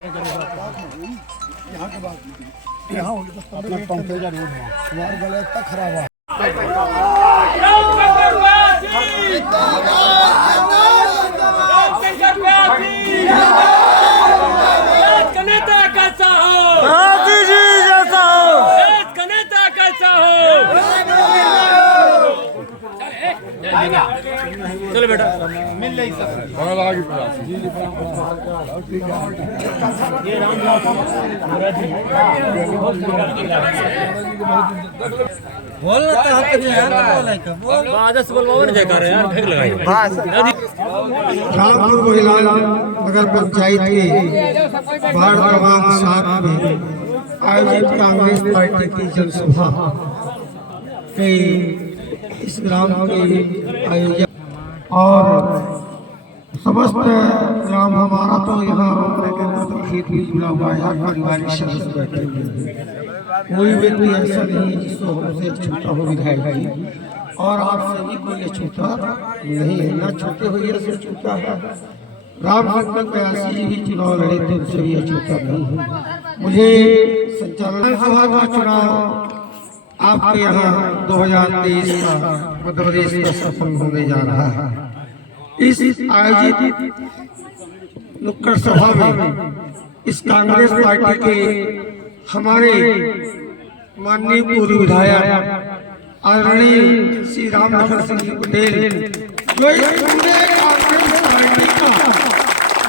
यहाँ के बाद यहाँ होगी तो अपना पंखेजा रोड है हमारे गले इतना खराब है। चलो बेटा मिल रही सब रामपुर महिला नगर पंचायत के वार्ड क्रमांक 7 में आयोजित कांग्रेस पार्टी की जनसभा के इस ग्राम के आयोजन और समस्त ग्राम हमारा तो यहाँ खेत भी जुड़ा हुआ है। हर पारिवारिक सदस्य बैठे हुए हैं, कोई व्यक्ति ऐसा नहीं जिसको हमसे छूटा हो विधायक जी, और आप सभी को ये छूटा नहीं है, न छूटे हुए से छूटा है। रामशंकर प्रयासी जी भी चुनाव लड़े थे, उनसे भी छूटा नहीं है। मुझे संचालन सभा का चुनाव आपके यहाँ 2023 का मध्य प्रदेश में सफल होने जा रहा है। इस आयोजित नुक्कड़ सभा में इस कांग्रेस पार्टी के हमारे माननीय पूर्व विधायक आदरणीय श्री रामनगर सिंह पटेल जो कांग्रेस पार्टी का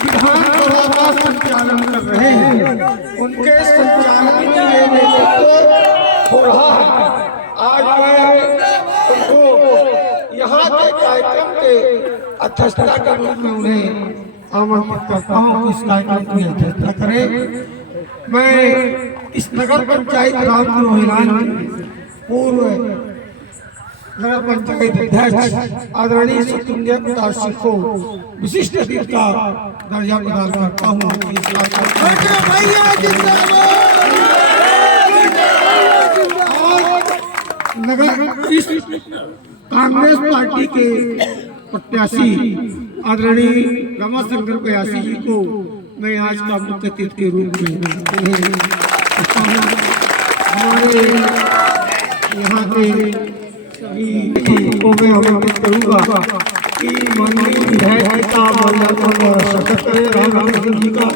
विधानसभा का संचालन कर रहे हैं, उनके संचालन में हो रहा है। आज मैं उनको यहाँ के कार्यक्रम के अध्यक्षता के रूप में उन्हें आमंत्रित करता हूँ कि इस कार्यक्रम की अध्यक्षता करें। मैं इस नगर पंचायत रामपुर महिला पूर्व नगर पंचायत अध्यक्ष आदरणीय सत्येंद्र प्रताप सिंह को विशिष्ट अतिथि का दर्जा प्रदान करता हूँ। नगर इस कांग्रेस पार्टी के प्रत्याशी आदरणीय रामशंकर प्रयासी जी को मैं आज का मुख्य अतिथि के रूप में हमारे यहाँ के सभी को मैं आमंत्रित करूँगा कि माननीय विधायक का माल्यार्पण और स्वागत करें। रामनगर जी का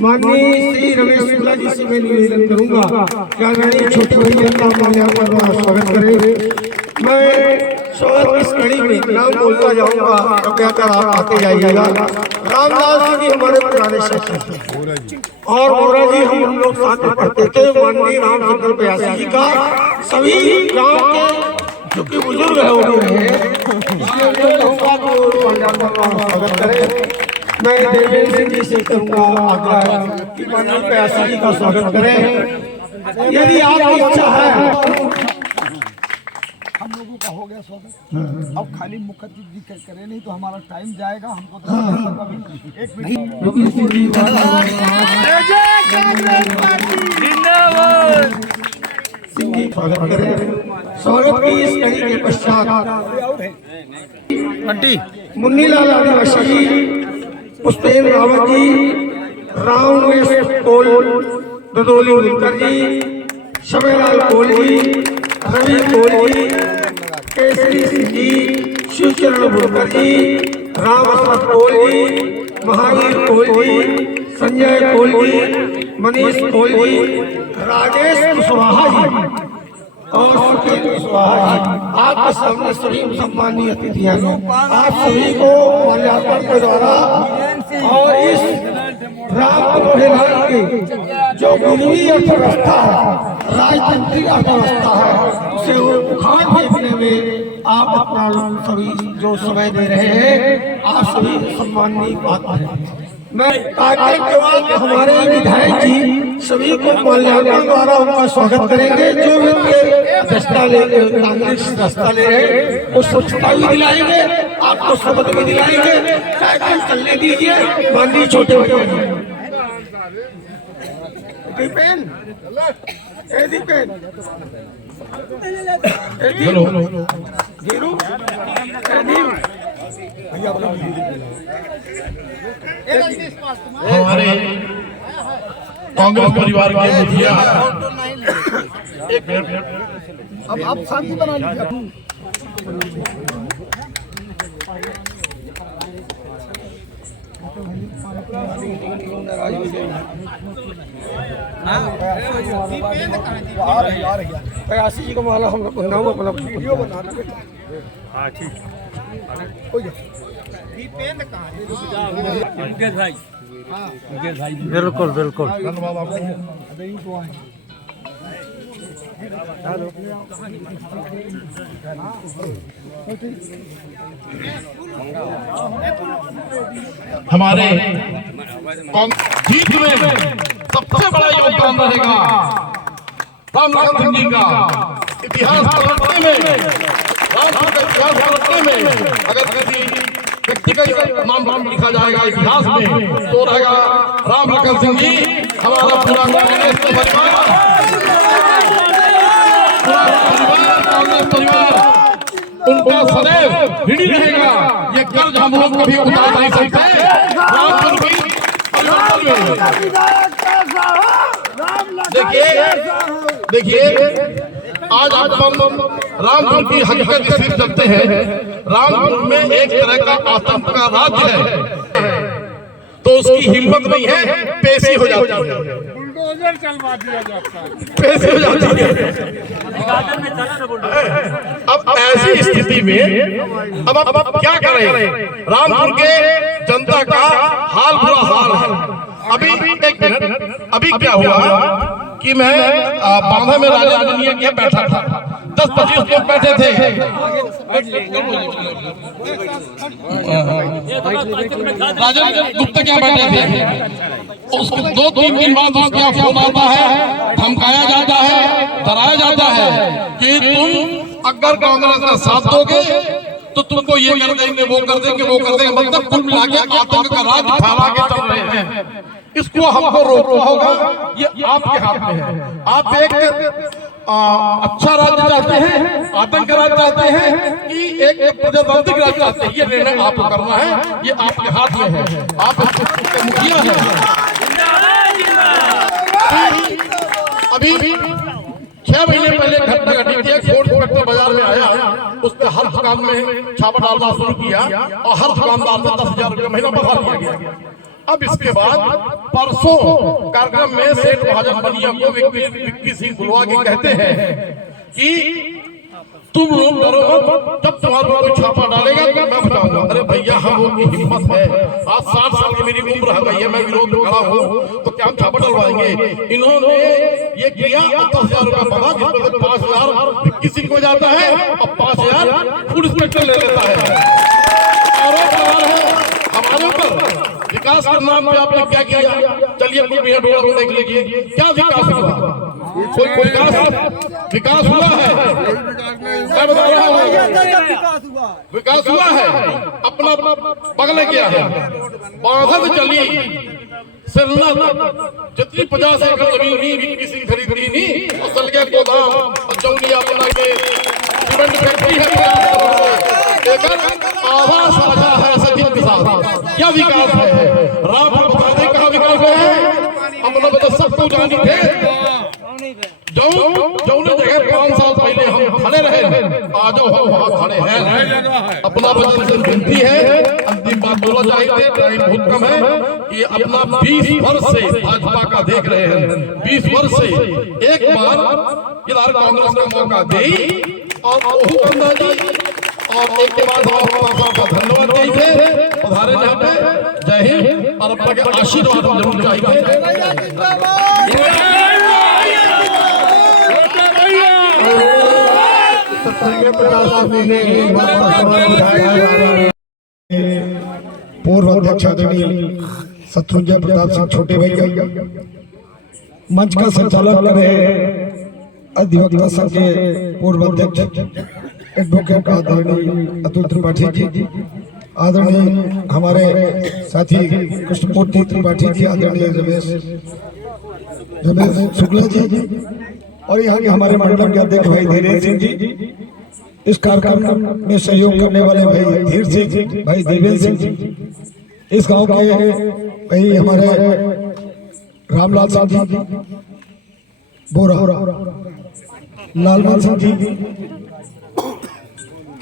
माननीय श्री रमेश शुक्ला जी से मैं निवेदन करूंगा कि आदरणीय छोटे भैया का माल्यार्पण और स्वागत करें। मैं स्वागत इस कड़ी में नाम बोलता जाऊंगा, कृपया कर आप आते जाइएगा। रामदास जी हमारे पुराने साथी और मोरा जी हम लोग साथ में पढ़ते थे। माननीय रामशंकर प्रयासी जी का सभी गाँव के जो कि बुजुर्ग है स्वागत करें। मैं देवेंद्र सिंह जी से कहूँगा आग्रह कि माननीय प्रयासी जी का स्वागत करें। यदि आपकी इच्छा है हम लोगों का हो गया स्वागत, अब खाली मुख्य अतिथि करें, नहीं तो हमारा टाइम जाएगा। हमको तो एक मिनट स्वागत करें। स्वागत की इस कड़ी के पश्चात मुन्नीलाल आदिवासी जी, पुष्पेंद्र रावत जी, रामेश कोल ददोली उनकर जी, शबेलाल कोल जी, रवि कोल जी, केसरी सिंह जी, शिवचरण बुड़कर जी, रामस्वत कोल जी, महावीर कोल जी, संजय कोल जी, मनीष कोल जी, राजेश कुशवाहा जी और सुकेत कुशवाहा जी। आपके सामने सभी सम्मानीय अतिथि हैं। आप सभी को माल्यार्पण के द्वारा और इस रामपुर महिला की जो पूर्वी अर्थव्यवस्था है, राजतंत्रिक अर्थव्यवस्था है, उसे उखाड़ फेंकने में आप अपना सभी जो समय दे रहे हैं, आप सभी सम्माननीय बात है। मैं कार्यक्रम के बाद हमारे विधायक जी सभी को माल्यार्पण द्वारा उनका स्वागत करेंगे। जो व्यक्ति दस्ता ले कांग्रेस दस्ता ले रहे वो स्वच्छता भी दिलाएंगे, आपको शपथ भी दिलाएंगे। कार्यक्रम चलने दीजिए। माननीय छोटे भैया दीपेन हमारे कांग्रेस परिवार के मुखिया अब आप शांति बना लीजिए। प्रयासी जी को माला हम लोग नाम अपना वीडियो बनाना बेटा। हाँ ठीक हो गया। बिल्कुल बिल्कुल धन्यवाद आपको। हमारे जीत में सबसे बड़ा योगदान रहेगा राम लखन सिंह जी का। इतिहास पलटने में, राष्ट्र का इतिहास पलटने में अगर किसी व्यक्ति का नाम लिखा जाएगा इतिहास में तो रहेगा राम लखन सिंह जी। हमारा पूरा कांग्रेस परिवार उनका सदैव ऋणी रहेगा। ये कर्ज हम लोग कभी उतार नहीं सकते। रामपुर की देखिए आज हम रामपुर की हकीकत इसलिए चलते हैं। रामपुर में एक तरह का आतंक का राज्य है तो उसकी हिम्मत नहीं है, पेशी हो जाती है, बुलडोजर चलवा दिया जाता है, पेशी हो जाती है। अब ऐसी स्थिति में अब क्या करें? रामपुर के जनता का हाल बुरा हाल है। अभी एक मिनट, अभी क्या हुआ कि मैं बांधा में राजा के बैठा था, 10-25 लोग बैठे थे। राजन गुप्ता क्या बैठे थे, उसके 2-3 दिन बाद उसका फोन आता है, धमकाया जाता है, डराया जाता है कि तुम अगर कांग्रेस का साथ दोगे तो तुमको ये कर देंगे, वो कर देंगे, वो कर देंगे। मतलब कुल मिला के आतंक का राज फैला के चल रहे हैं। इसको हमको रोकना होगा, ये आपके हाथ में है। आप एक अच्छा राज्य चाहते हैं, आतंक राज चाहते हैं कि एक प्रजातांत्रिक राज चाहते हैं, ये निर्णय आपको करना है, ये आपके हाथ में है। आप मुखिया हैं। अभी 6 महीने पहले घटना घटी थी, कोर्ट इंस्पेक्टर बाजार में आया, उसने हर दुकान में छापा डालना शुरू किया और हर दुकानदार से 10,000 रुपया महीना बढ़ा दिया गया। अब इसके बाद परसों कार्यक्रम में सेठ महाजन बनिया को विक्की सिंह बुलवा के कहते हैं कि तुम लोग डरो मत, जब तुम्हारे कोई छापा डालेगा तो मैं बताऊंगा। अरे भैया हम लोग की हिम्मत है, आज 60 साल की मेरी उम्र है भैया, मैं विरोध में खड़ा हूँ तो क्या हम छापा डलवाएंगे? इन्होंने ये किया, 10,000 रुपया बढ़ा, जिसमें 5,000 विक्की सिंह को जाता है और 5,000 फूड इंस्पेक्टर ले लेता है। आरोप लगा रहे हैं हमारे ऊपर। विकास के नाम पे आपने क्या किया? चलिए डोला को देख लीजिए, क्या विकास हुआ? कोई विकास हुआ है? मैं बता रहा हूँ, विकास हुआ है। अपना बगल किया है, बांधा से चली सिरना जितनी 50 एकड़ जमीन किसी खरीदी नहीं, असल के गोदाम चौनिया बना के सीमेंट फैक्ट्री है, आवास साझा है सचिन के साथ। क्या विकास है? राम बता दें कहाँ विकास है? हम लोग तो सबको जानी थे। जो जगह 5 साल पहले हम खड़े रहे, आज हम वहाँ खड़े हैं। अपना वचन से विनती है, अंतिम बात बोलना चाहिए, टाइम बहुत कम है, कि अपना 20 वर्ष से भाजपा का देख रहे हैं, 20 वर्ष से एक बार इधर कांग्रेस का मौका दे और एक के बाद आपका धन्यवाद चाहिए। पधारे यहाँ पे, जय हिंद, और अपना के आशीर्वाद जरूर चाहिए। पूर्व अध्यक्ष आदरणीय शत्रुंजय प्रताप सिंह छोटे भैया, मंच का संचालन कर रहे अधिवक्ता संघ के पूर्व अध्यक्ष एडवोकेट आदरणीय अतुल त्रिपाठी जी, आदरणीय हमारे साथी कृष्णमूर्ति त्रिपाठी जी, आदरणीय रमेश शुक्ला जी, और यहाँ के हमारे मंडल के अध्यक्ष भाई धीरेन्द्र सिंह जी, इस कार्यक्रम में सहयोग करने वाले भाई धीर सिंह, भाई देवेंद्र सिंह जी, इस गांव के भाई हमारे रामलाल सिंह जी बोरा, लालमान सिंह जी,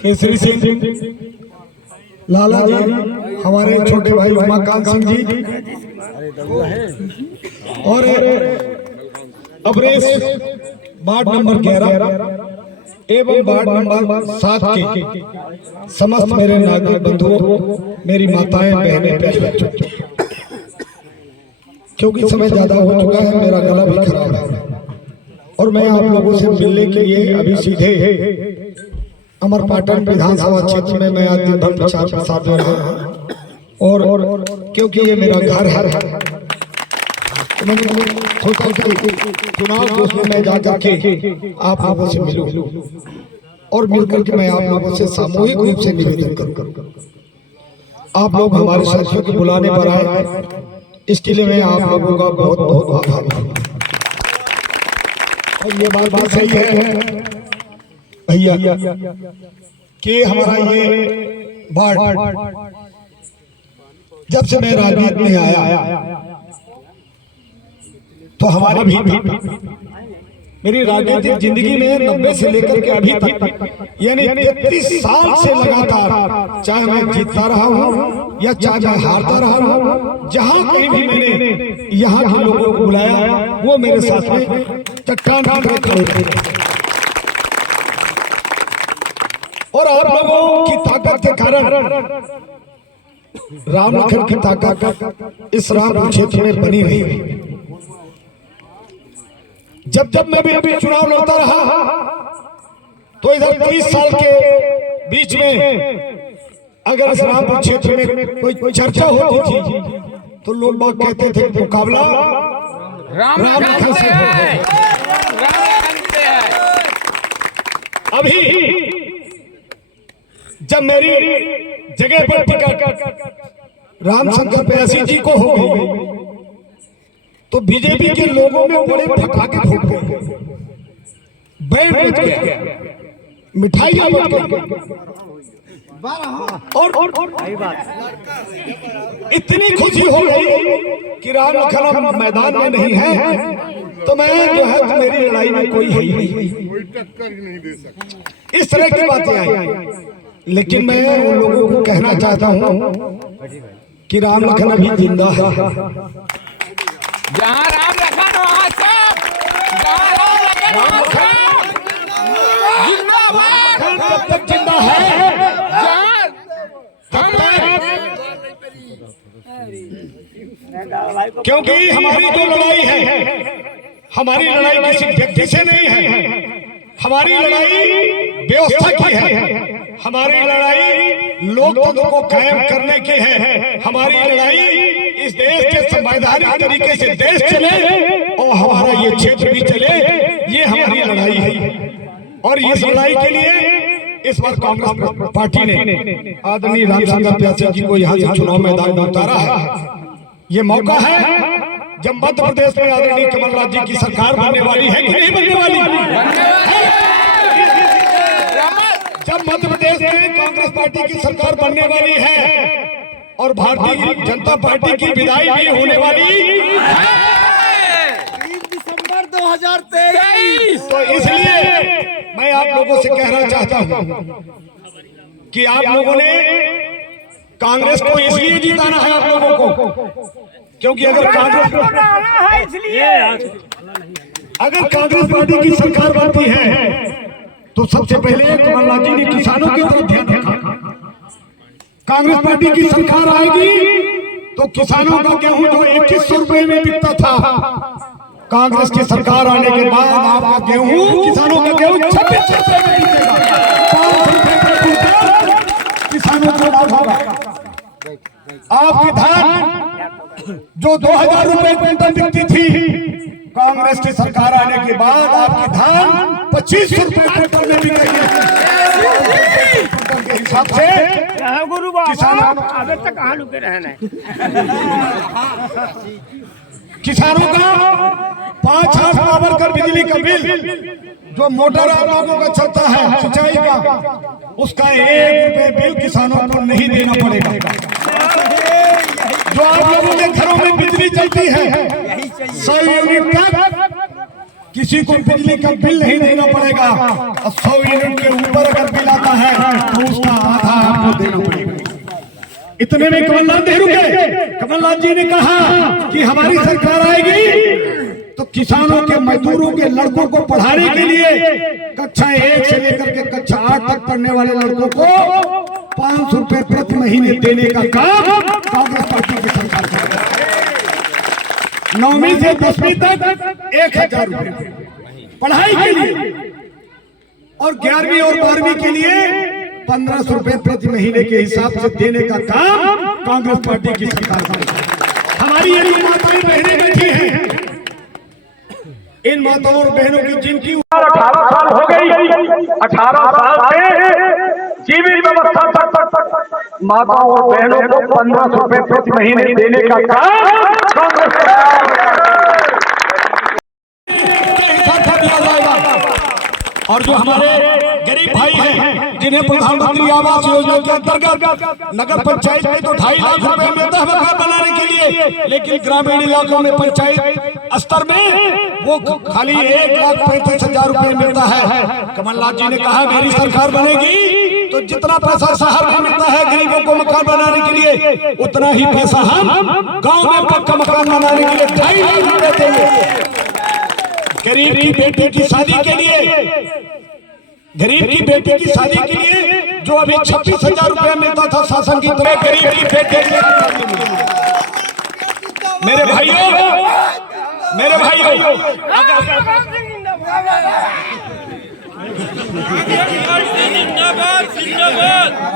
केसरी सिंह, लाला जी, हमारे छोटे भाई उमाकांत सिंह जी और अवरेश वार्ड नंबर 11 एवं वार्ड नंबर 7 के समस्त मेरे नागरिक बंधुओं, मेरी माताएं, बहनें, प्यारे बच्चों, क्योंकि समय ज्यादा हो चुका है, मेरा गला भी खराब है और मैं आप लोगों से मिलने के लिए अभी सीधे अमरपाटन विधानसभा क्षेत्र में मैं आज दिन भर प्रचार प्रसार में रहा और क्योंकि ये मेरा घर है तो मैंने सोचा कि चुनाव के उसमें मैं जा करके आप लोगों से मिलूं और मिलकर के मैं आप लोगों से सामूहिक रूप से निवेदन करूं। आप लोग हमारे साथियों के बुलाने पर आए, इसके लिए मैं आप लोगों का बहुत बहुत आभारी हूं। और ये बात सही है भैया कि हमारा ये वार्ड जब से मैं राजनीति में आया तो हमारे भी मेरी राजनीतिक जिंदगी में 90 से लेकर के अभी तक यानी 33 साल से लगातार, चाहे मैं जीतता रहा हूं या चाहे मैं हारता रहा हूं, जहां कहीं भी मैंने यहाँ के लोगों को बुलाया वो मेरे साथ में चट्टान की तरह खड़े थे। और आप लोगों की ताकत के कारण राम लखन की ताकत इस रामपुर क्षेत्र में बनी रही। जब जब मैं भी चुनाव लड़ता रहा तो इधर 30 साल के बीच में अगर इस रामपुर क्षेत्र में कोई चर्चा होती थी तो लोग बाग कहते थे मुकाबला राम लखन से है। अभी जब मेरी जगह पर टिकट रामशंकर प्यासी जी को हो गई तो बीजेपी के लोगों में बड़े पटाखे फूट गए, बैंड बज गया, मिठाइयां बज गई और इतनी खुशी हो गई कि राम लखन मैदान में नहीं है तो मैं जो है तो मेरी लड़ाई में कोई है ही नहीं। इस तरह की बातें आई, लेकिन मैं उन लोगों को कहना चाहता हूं कि राम लखन अभी जिंदा है। जहाँ राम लखन वहाँ सब, जहाँ राम लखन जिंदाबाद, तब तक जिंदा है क्योंकि हमारी जो लड़ाई है, हमारी लड़ाई किसी व्यक्ति से नहीं है, हमारी लड़ाई व्यवस्था की है, हमारी लड़ाई लोकतंत्र को कायम करने की है, हमारी लड़ाई इस देश के संवैधानिक तरीके से देश चले और हमारा ये क्षेत्र भी चले, ये हमारी लड़ाई है। और इस लड़ाई के लिए इस बार कांग्रेस पार्टी ने आदरणीय रामशंकर प्यासी जी को यहाँ से चुनाव मैदान में उतारा है। ये मौका है जब मध्य प्रदेश में आदरणीय कमलनाथ जी की सरकार बनने वाली है कि नहीं बनने वाली है? जब मध्य प्रदेश में कांग्रेस पार्टी की सरकार बनने वाली है और भारतीय जनता पार्टी की विदाई भी होने वाली है 30 दिसंबर 2023। तो इसलिए मैं आप लोगों से कहना चाहता हूं कि आप लोगों ने कांग्रेस को इसलिए जिताना है आप लोगों को, क्योंकि अगर कांग्रेस पार्टी की सरकार बनती है तो सबसे पहले कमलनाथ जी ने किसानों के ऊपर ध्यान रखा। कांग्रेस पार्टी की सरकार आएगी तो किसानों का गेहूं जो 2100 रुपए में बिकता था, कांग्रेस की सरकार आने के बाद आपका गेहूं, किसानों का गेहूं 2600 रुपए में बिकेगा। 500 रुपए पर क्विंटल किसानों को लाभ होगा। आपकी धान जो 2000 रुपए क्विंटल बिकती थी, कांग्रेस की सरकार आने के बाद आपकी धान 2500 रुपए क्विंटल में बिकेगी। के हिसाब से गुरु बाबा अभी तक कहाँ लुके रहना है। किसानों का 5 हाथ पावर का बिजली का बिल जो मोटर आप लोगों का चलता है सिंचाई का, उसका 1 रुपए बिल किसानों को नहीं देना पड़ेगा। जो आप लोगों के घरों में बिजली चलती है 100 यूनिट तक किसी को बिजली का बिल नहीं देना पड़ेगा, और 100 यूनिट के ऊपर अगर बिल आता है तो उसका आधा आपको देना पड़ेगा। इतने में कमलनाथ नहीं रुके। कमलनाथ जी ने कहा कि हमारी सरकार आएगी तो किसानों के, मजदूरों के लड़कों को पढ़ाने के लिए कक्षा 1 से लेकर के कक्षा 8 तक पढ़ने वाले लड़कों को 500 रुपए प्रति महीने देने का काम कांग्रेस पार्टी की सरकार करेगी। 9वीं से 10वीं तक 1000 रुपए पढ़ाई के लिए, और 11वीं और 12वीं के लिए 1500 रुपए प्रति महीने के हिसाब से देने का काम कांग्रेस पार्टी की सरकार करेगी। हमारी ये जो माताएं बहनें बैठी हैं, इन माताओं और बहनों की जिनकी 18 साल हो गई, 18 साल से जीवित व्यवस्था तक माताओं और बहनों को 1500 रुपए प्रति महीने देने का काम कांग्रेस दिया जाएगा। और जो हमारे गरीब भाई हैं जिन्हें प्रधानमंत्री आवास योजना के अंतर्गत नगर पंचायत में तो 2.5 लाख रुपए मिलता है मकान बनाने के लिए, लेकिन ग्रामीण इलाकों में पंचायत स्तर में वो खाली 1,35,000 रुपए मिलता है। कमलनाथ जी ने कहा मेरी सरकार बनेगी तो जितना पैसा शहर में मिलता है गरीबों को मकान बनाने के लिए, उतना ही पैसा हम गाँव में पक्का मकान बनाने के लिए 2.5 लाख रुपए देंगे। गरीब की बेटी की शादी के लिए, गरीब की बेटी की शादी के लिए जो अभी 26,000 रुपए मिलता था शासन की तरह, गरीब की बेटी मेरे भाइयों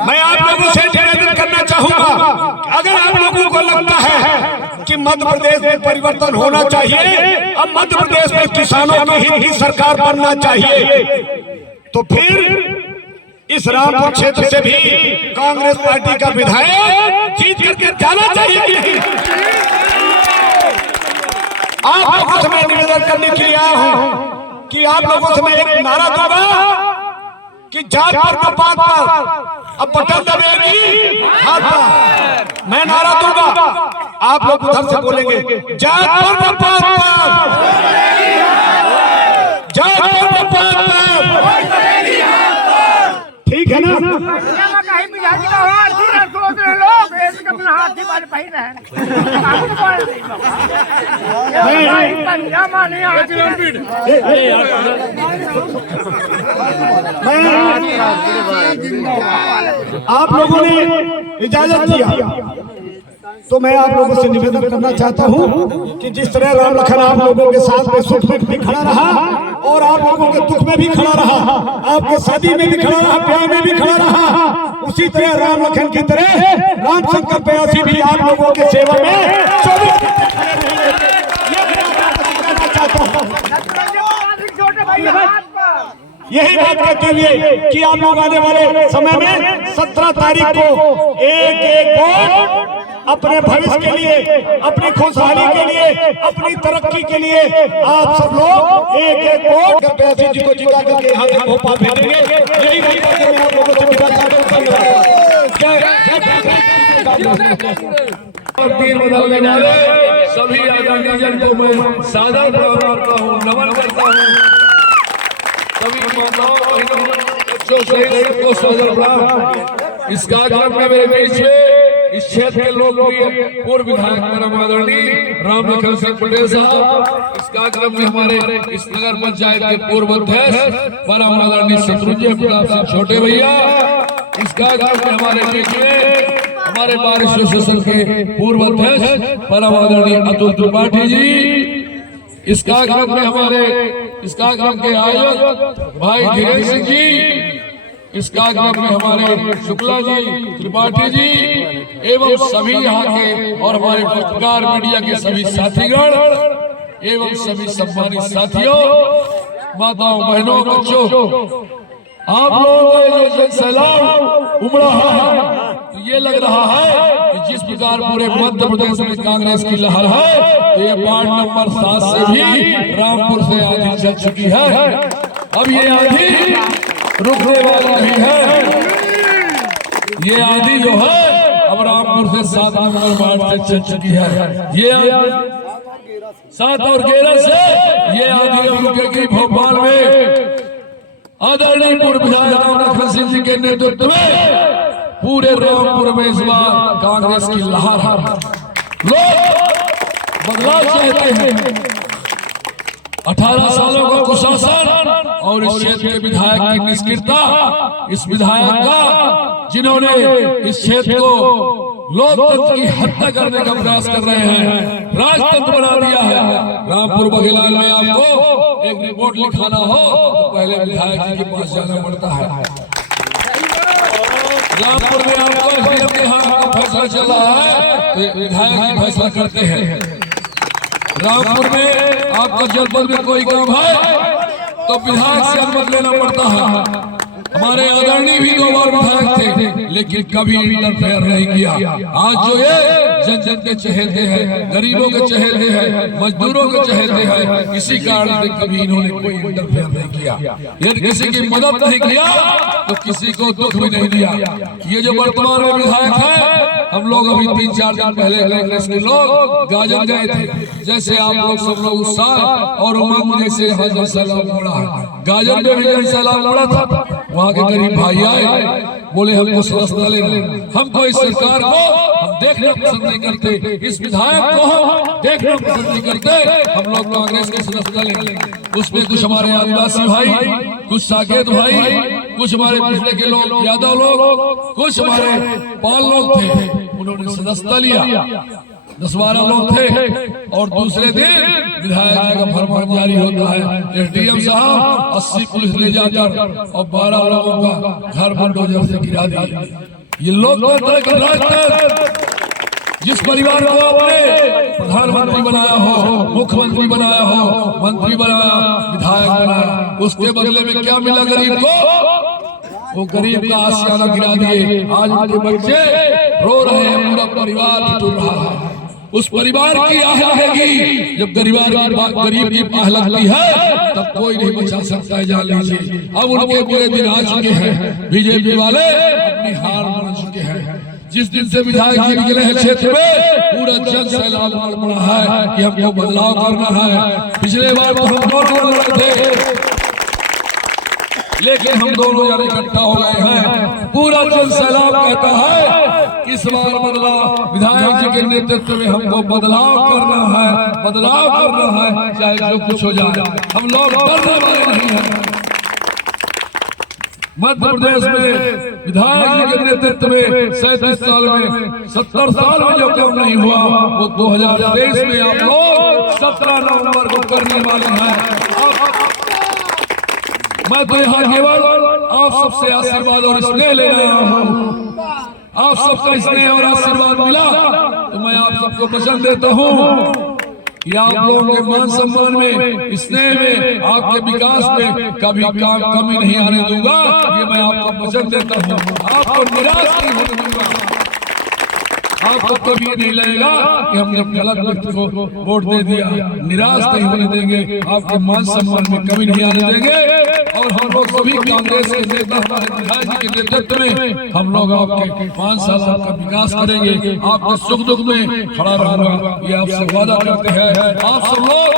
मैं आप लोगों से निवेदन करना चाहूंगा, अगर आप लोगों को लगता है कि मध्य प्रदेश में परिवर्तन होना चाहिए, अब मध्य प्रदेश में किसानों के हित की सरकार बनना चाहिए, तो फिर इस रामपुर क्षेत्र से भी कांग्रेस पार्टी का विधायक जीत करके जाना चाहिए। आप लोगों से मैं निवेदन करने के लिए आया हूं कि आप लोगों से मैं एक नारा दूंगा कि जात पर न पात पर, अब बटन दबेगी हाथ पर। मैं नारा दूंगा, आप लोग उधर से बोलेंगे जात पर न पात पर, जात पर न पात पर, ठीक है ना? आप लोगों ने इजाजत दिया तो मैं आप लोगों से निवेदन करना चाहता हूं कि जिस तरह राम लखन आप लोगों के साथ में सुख में भी खड़ा रहा और आप लोगों के दुख में भी खड़ा रहा, आपके शादी में भी खड़ा रहा, ब्याह में भी खड़ा रहा, उसी तरह राम लखन की तरह राम शंकर प्रयासी भी आप लोगों के सेवा में 24 यही बात कहते हुए कि आप लोग आने वाले समय में 17 तारीख को एक वोट अपने भविष्य के लिए, अपनी खुशहाली के लिए, अपनी तरक्की के लिए आप सब लोग एक वोट प्रयासी जी को जिता करके यहाँ से भोपाल भेजेंगे। यही बात करके मैं आप लोगों से विदा चाहता हूं। तीर बदलने वाले सभी आदरणीय जन को मैं सादर प्रणाम करता हूँ, नमन करता हूँ। सभी माताओं बहनों बच्चों सहित को सादर प्रणाम। इस कार्यक्रम में मेरे बीच में इस क्षेत्र के लोकप्रिय पूर्व विधायक परम आदरणीय राम लखन सिंह पटेल साहब, इस कार्यक्रम में हमारे इस नगर पंचायत के पूर्व अध्यक्ष परम आदरणीय शत्रुंजय प्रताप सिंह छोटे भैया, इस कार्यक्रम में हमारे बीच में हमारे बार एसोसिएशन के पूर्व अध्यक्ष परम आदरणीय अतुल त्रिपाठी जी, इस कार्यक्रम में हमारे इस कार्यक्रम के आयोजक भाई धीरेन्द्र सिंह जी, इस कार्यक्रम में हमारे शुक्ला जी, त्रिपाठी जी एवं सभी यहाँ के और हमारे पत्रकार मीडिया के सभी साथीगण एवं सभी सम्मानित साथियों, माताओं बहनों बच्चों, आप लोगों का जो सैलाब उमड़ा है तो ये लग रहा है कि जिस प्रकार पूरे मध्य प्रदेश में कांग्रेस की लहर है तो ये वार्ड नंबर 7 से भी रामपुर से आंधी चल चुकी है। अब ये आंधी रुकने वाली नहीं है, ये आंधी जो है अब रामपुर से 7 नंबर वार्ड से चल चुकी है। ये 7 और 11 से ये आगे रुकेगी भोपाल में आदरणीय पूर्व विधायक रामलखन सिंह जी के नेतृत्व में। पूरे रामपुर में इस बार कांग्रेस की लहर है। लोग बदलाव चाहते हैं। 18 सालों का कुशासन और इस क्षेत्र के विधायक की निष्क्रियता, इस विधायक का जिन्होंने इस क्षेत्र को लोकतंत्र की हत्या करने का प्रयास कर रहे हैं, राजतंत्र बना दिया है। रामपुर बघेलाल में आपको एक रिपोर्ट लिखाना हो तो पहले विधायक जी के पास जाना पड़ता है। रामपुर में आपको एसडीएम के हाथ का फैसला चल रहा है तो विधायक जी फैसला करते हैं। रामपुर में आपका जनपद में कोई काम है तो विधायक से अनुमति लेना पड़ता है। हमारे आदरणीय भी 2 बार विधायक थे लेकिन कभी इंटरफेयर नहीं किया। आज जो ये जन जन के चहेते हैं, गरीबों के चहेते हैं, मजदूरों के चहेते हैं, इसी कारण से कभी इन्होंने कोई इंटरफेयर नहीं किया। यदि किसी की मदद नहीं किया तो किसी को दुख भी नहीं दिया। ये जो वर्तमान में विधायक है, हम लोग अभी 3-4 दिन पहले कांग्रेस के लोग गाजन गए थे। जैसे आप लोग सब लोग उत्साह और उमंग जैसे जन सैलाब उड़ा है, गाजन में भी जन सैलाब उड़ा था। वहाँ के गरीब भाई आए, बोले हमको सदस्यता लेना। हमको इस सरकार को हम देखना पसंद नहीं करते, इस विधायक को हम देखना पसंद नहीं करते, हम लोग कांग्रेस की सदस्यता लेंगे। उसमें कुछ हमारे आदिवासी भाई, कुछ साकेत भाई, कुछ हमारे पिछले के लोग, यादव लोग, कुछ हमारे पाल लोग थे, उन्होंने सदस्यता लिया। 10-12 लोग थे और दूसरे दिन विधायक जी का फरमान जारी होता है, एसडीएम साहब 80 पुलिस ले जाकर और 12 लोगों का घर बुलडोजर से गिरा दिया। ये लोकतंत्र का राजतंत्र, जिस परिवार को आपने प्रधानमंत्री बनाया हो, मुख्यमंत्री बनाया हो, मंत्री बनाया, विधायक बनाया, उसके बदले में क्या मिला गरीब को? वो गरीब का आशियाना गिरा दिए। आज उनके बच्चे रो रहे हैं, पूरा परिवार टूट रहा है। उस परिवार की आह लगेगी जब गरीब की आह लगती है, तब कोई नहीं बचा सकता है। जान लीजिए अब उनके बुरे दिन आ चुके हैं। बीजेपी वाले अपनी हार मान चुके हैं। जिस दिन से विधायक जी निकले हैं क्षेत्र में, पूरा जन सैलाब पड़ा है कि हमको बदलाव करना है। पिछले बार तो हम दोनों लड़े थे, लेकिन हम दोनों जन इकट्ठा हो गए हैं। पूरा जन सैलाब कहता है कि इस बार बदलाव विधायक जी के नेतृत्व में हमको बदलाव करना है, बदलाव करना है, चाहे जो कुछ हो जाए। हम लोग डरने वाले नहीं हैं। मध्य प्रदेश में विधायक जी के नेतृत्व में 37 साल में, 70 साल में जो काम नहीं हुआ वो 2023 में आप लोग 17 नवंबर को करने वाले हैं। मैं तो यहाँ केवल आप सबसे आशीर्वाद और स्नेह ले रहा हूँ। आप सबका स्नेह और आशीर्वाद मिला तो मैं आप सबको वचन देता हूँ कि आप लोगों के मान सम्मान में, स्नेह में, आपके विकास में कभी कमी नहीं आने दूंगा। ये मैं आपको वचन देता हूँ। आपको निराश नहीं होने दूंगा। आपको कभी नहीं लगेगा कि हमने गलत व्यक्ति को वोट दे दिया। निराश नहीं होने देंगे, आपके मान सम्मान में कमी नहीं आने देंगे। और हम लोग सभी कांग्रेस के नेता विधायक जी के नेतृत्व में हम लोग आपके 5 साल का विकास करेंगे। आपके सुख दुख में खड़ा रहूंगा, ये आपसे वादा करते हैं। आप सब लोग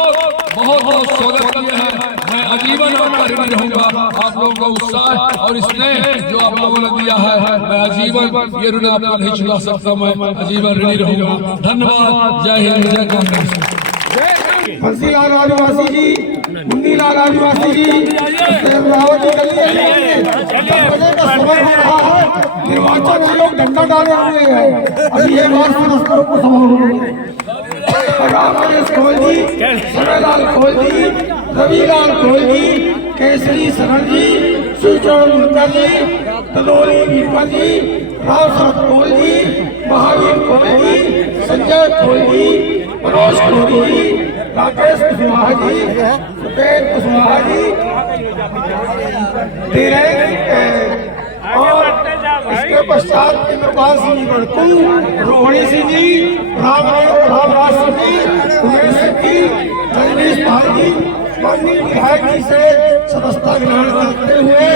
बहुत बहुत स्वागत किए हैं। मैं आजीवन आपका ऋणी रहूंगा। आप लोगों का उत्साह और स्नेह जो आप लोगों ने दिया है, मैं आजीवन ये ऋण आपका नहीं चुका सकता। मैं आजीवन ऋणी रहूंगा। धन्यवाद। जय हिंद, जय कांग्रेस। बंसीलाल आदिवासी जी, मुन्नीलाल आदिवासी जी, रावत जी का समय हो रहा है। निर्वाचन आयोग डंडा डाले हुए हैं। अभी एक बार पुरस्कारों को समारोह रामनेश खोल जी, सरलाल खोल जी, रविलाल खोल जी, केसरी शरण जी, सुचरण मुंडा जी, तलोरी मीठा जी, राव शरद खोल जी, महावीर खोल जी, संजय खोल जी, मनोज खोल जी, राकेश कुशवाहा जी, सुपेन कुशवाहा जी, और इसके पश्चात इंद्रपाल सिंह बड़कू, रोहिणी सिंह जी, रामराज सिंह जी, उमेश सिंह जी, रजनीश भाई जी, माननीय विधायक जी से सदस्यता ग्रहण करते हुए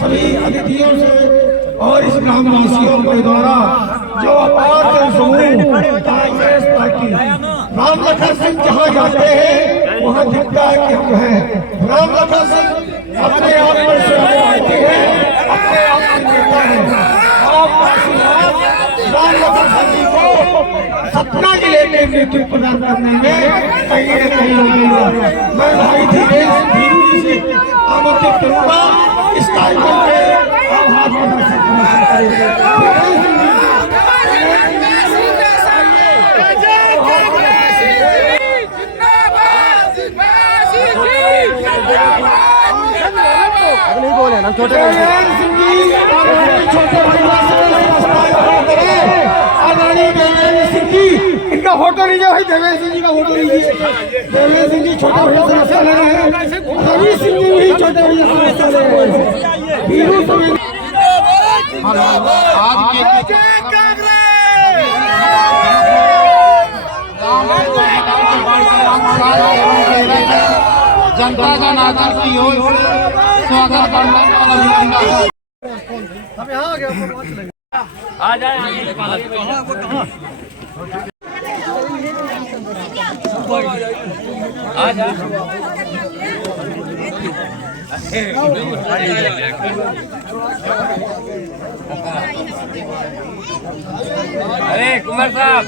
सभी अतिथियों से और इस ग्रामवासियों के द्वारा जो अपार समूह कांग्रेस पार्टी राम लखन सिंह जहाँ जाते हैं वहाँ दिखता है कि हम हैं। राम लखन सिंह अपने आप में सेनापति है, अपने आप में नेता है। आप आशीर्वाद राम लखन सिंह जी को सतना जिले के नेतृत्व प्रदान करने में कहीं न कहीं लगेगा। मैं भाई धीरेन्द्र से आमंत्रित करूंगा इस कार्यक्रम में आभार प्रदर्शन करें। नहीं बोले ना छोटे इनका फोटो लीजिए भाई, देवेंद्र सिंह जी का फोटो लीजिए। देवेंद्र सिंह जी छोटे भैया से रक्षा ले रहे हैं, रवि सिंह जी भी छोटे भैया से रक्षा ले रहे हैं। वीरू समेत जनता जनार्दन की ओर से स्वागत करना। हम यहाँ आ गए, आ जाए आ जाए अरे कुमार साहब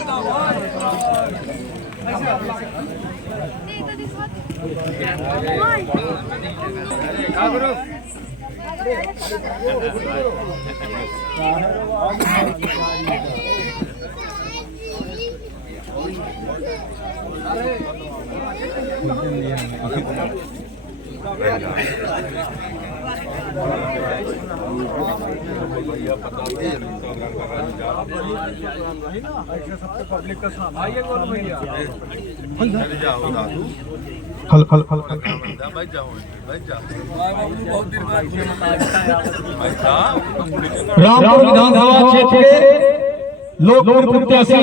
रामपुर विधानसभा क्षेत्र के लोकप्रिय प्रत्याशी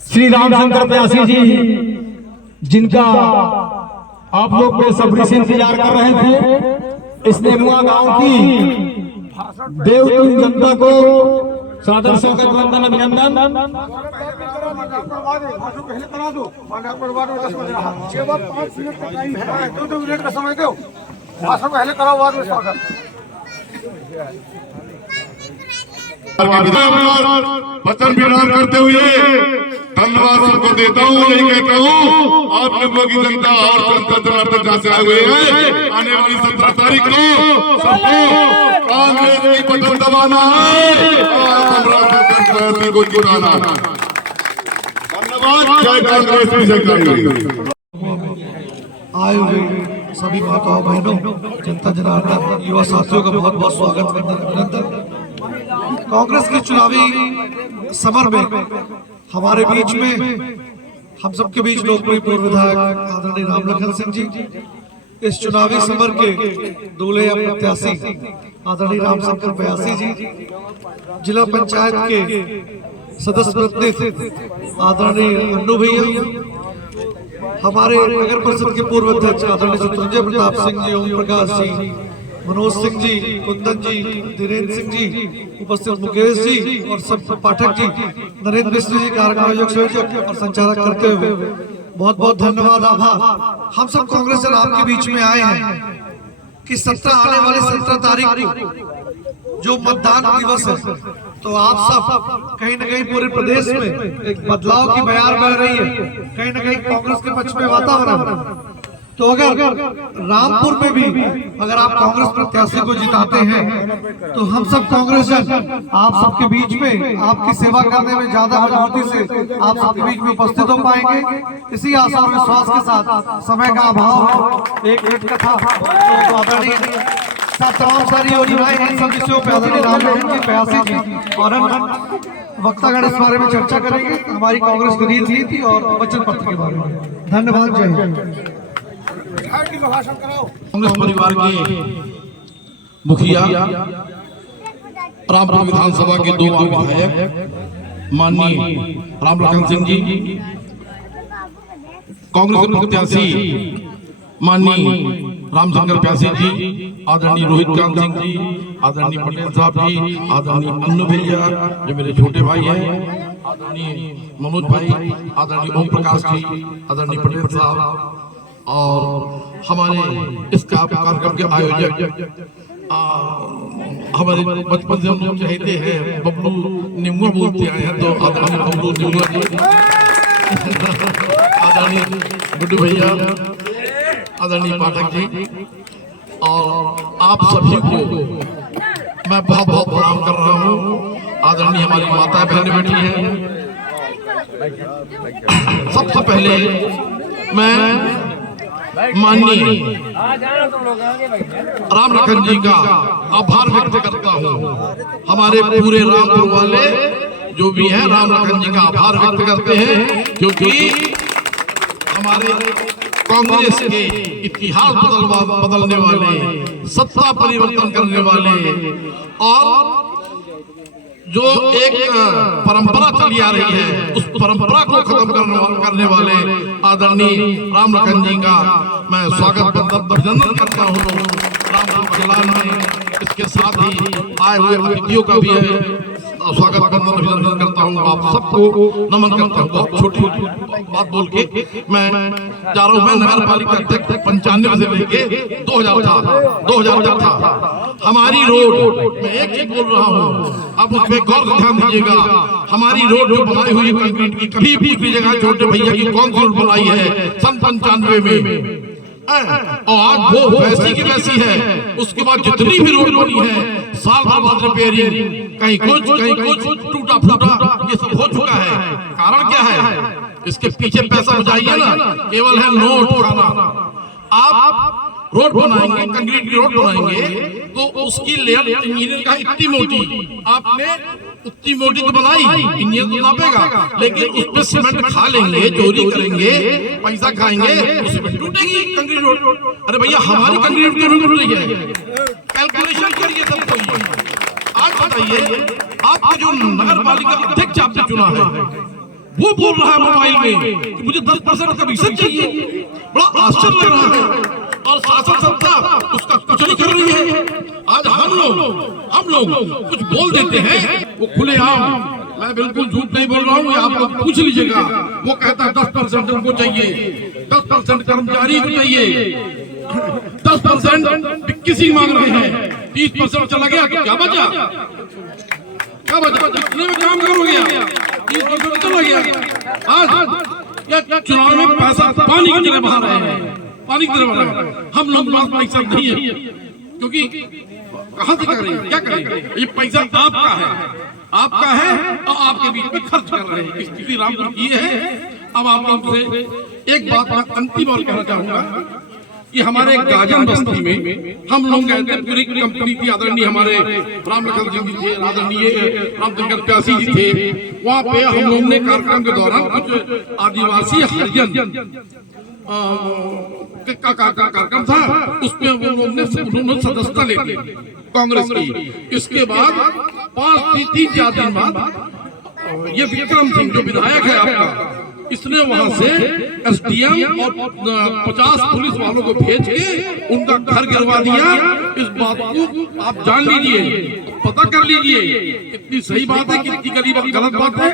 श्री रामशंकर प्यासी जी, जिनका आप लोग बेसब्री से इंतजार कर रहे थे, इस नेमुआ गांव की देवतुल्य जनता को सादर स्वागत वंदन अभिनंदन। वचन विराम करते हुए धन्यवाद सबको देता हूँ। यही कहता हूँ आप लोगों की जनता और जनता जनार्दन जहाँ से आए हुए हैं, आने वाली 17 तारीख को सबको कांग्रेस की बटन दबाना है और को जुटाना है। धन्यवाद। जय कांग्रेस की जय। आए हुए सभी माताओं बहनों, जनता जनार्दन, युवा साथियों का बहुत बहुत स्वागत करता हूं, अभिनंदन। कांग्रेस के चुनावी समर में हमारे बीच में, हम सबके बीच लोकप्रिय पूर्व विधायक आदरणीय राम लखन सिंह जी, इस चुनावी समर के दूल्हे प्रत्याशी आदरणीय रामशंकर प्यासी जी, जिला पंचायत के सदस्य प्रतिनिधि आदरणीय अन्नू भैया, हमारे नगर परिषद के पूर्व अध्यक्ष आदरणीय शत्रुंजय प्रताप सिंह जी, ओम प्रकाश जी, मनोज सिंह जी, कुंदन जी, धीरेन्द्र सिंह जी, उपस्थित मुकेश जी और सब पाठक जी, नरेंद्र मिश्र जी, कार्यक्रम आयोजक और संचालक करते हुए बहुत बहुत धन्यवाद, आभार। हम सब कांग्रेस जन आपके बीच में आए हैं कि 17 आने वाले 17 तारीख को जो मतदान दिवस है, तो आप सब कहीं न कहीं पूरे प्रदेश में एक बदलाव की बयार बह रही है, कहीं न कहीं कांग्रेस के पक्ष में वातावरण। तो अगर रामपुर में भी अगर आप कांग्रेस प्रत्याशी को जिताते हैं, तो हम सब कांग्रेस जन आप सबके बीच में आपकी सेवा करने में ज्यादा मजबूती से आप सबके बीच में उपस्थित हो पाएंगे। इसी आशा और विश्वास के साथ, समय का अभाव है, एक कथा तमाम सारी योजनाएं हैं, सब विषयों पे आदरणीय रामलखन जी, प्यासी जी और वक्तागण इस बारे में चर्चा करेंगे, हमारी कांग्रेस की नीति और वचन पत्र के बारे में। धन्यवाद। जय हिंद। कांग्रेस परिवार के मुखिया, रामपुर विधानसभा के 2 बार विधायक माननीय राम लखन सिंह जी, कांग्रेस के प्रत्याशी माननीय रामशंकर प्यासी जी, आदरणीय रोहित कांत सिंह जी, आदरणीय पटेल साहब जी, आदरणीय अन्नू भैया जो मेरे छोटे भाई हैं, आदरणीय मनोज भाई, आदरणीय ओम प्रकाश जी, आदरणीय पटेल साहब और हमारे इस कार्यक्रम के आयोजक हमारे बचपन से हम लोग चाहते हैं बबलू निमुआ बोलते आए हैं, तो आदरणीय बबलू निमुआ जी, आदरणीय गुड्डू भैया, आदरणीय पाठक जी और आप सभी को मैं बहुत बहुत प्रणाम कर रहा हूँ। आदरणीय हमारी माता बहनें बैठी हैं। सबसे पहले मैं माननीय राम लखन जी का आभार व्यक्त करता हूँ। हमारे पूरे रामपुर वाले जो भी हैं राम लखन जी का आभार व्यक्त करते हैं, क्योंकि हमारे कांग्रेस के इतिहास बदलने वाले, सत्ता परिवर्तन करने वाले और जो एक परंपरा चली आ रही है उस परंपरा को खत्म करने वाले आदरणीय राम लखन जी का मैं स्वागत अभिनंदन करता हूँ रामपुर खिलान में। इसके साथ ही आए हुए अतिथियों का भी स्वागत अभिनंदन करता हूँ। आप सबको नमन करता हूँ। बहुत छोटी बात बोल के मैं जा रहा हूँ। मैं नगर पालिका अध्यक्ष 95 से लेके 2000 तक था। हमारी रोड, मैं एक चीज बोल रहा हूँ, आप उस पर गौर ध्यान दीजिएगा। हमारी रोड जो बनाई हुई है कंक्रीट की, कभी पूछ लीजिएगा छोटे भैया की कौन सी रोड बनाई है सन 95 में, और आज वो वैसी की वैसी है। उसके बाद जितनी भी रोड बनी है साल भर बाद रिपेयरिंग, कहीं कुछ टूटा फूटा, ये सब हो चुका है। कारण क्या है? इसके पीछे पैसा बचाइए ना, केवल है नोट खाना। आप रोड बनाएंगे, कंक्रीट की रोड बनाएंगे तो उसकी लेयर इंजीनियर का इतनी मोटी, आपने उतनी मोटी तो बनाई, इंजीनियर तो नापेगा, लेकिन उस पर सीमेंट खा लेंगे, चोरी करेंगे, पैसा खाएंगे, उसमें टूटेगी कंक्रीट रोड। अरे भैया हमारी कंक्रीट क्यों टूट रही है? कैलकुलेशन करिए सब कोई। आज बताइए, आपका जो नगर पालिका अध्यक्ष आपने चुना है वो बोल रहा है मोबाइल में कि मुझे 10% कमीशन चाहिए। बड़ा आश्चर्य लग रहा है। और शासन सत्ता उसका कुछ नहीं कर रही है। आज हम लोग कुछ बोल देते हैं, वो खुलेआम, मैं बिल्कुल झूठ नहीं बोल रहा हूँ, आप लोग पूछ लीजिएगा। वो कहता है 10% हमको चाहिए, 10% कर्मचारी को चाहिए, 10% किसी मांग रहे हैं, 30% चला गया तो क्या बचा? कितने में काम कर हो गया? 30% चला गया। आज या चुनाव में पैसा पानी की जगह बहा रहे हैं, पानी की तरह बहा रहे हैं। हम लोग पास पैसा नहीं है, क्योंकि कहां से करें, क्या करें? ये पैसा आपका है और आपके बीच में खर्च कर रहे हैं। स्थिति रामपुर की है। अब आप लोग से एक बात मैं अंतिम और कहना चाहूंगा कि हमारे गाजन बस्ती में हम लोग गए थे, पूरी कंपनी थी, आदरणीय हमारे राम लखन सिंह जी थे, आदरणीय रामशंकर प्यासी जी थे। वहाँ पे हम लोग ने कार्यक्रम के दौरान कुछ आदिवासी हरिजन का कार्यक्रम था, उसमें वो लोग ने सदस्यता ले ली कांग्रेस की। इसके बाद 3-4 दिन बाद ये विक्रम सिंह जो विधायक है आपका, इसने वहां से एसडीएम और 50 पुलिस वालों को भेज के उनका घर गिरवा दिया। इस बात को आप जान लीजिए, पता कर लीजिए, कितनी सही बात है, कितनी गलत बात है।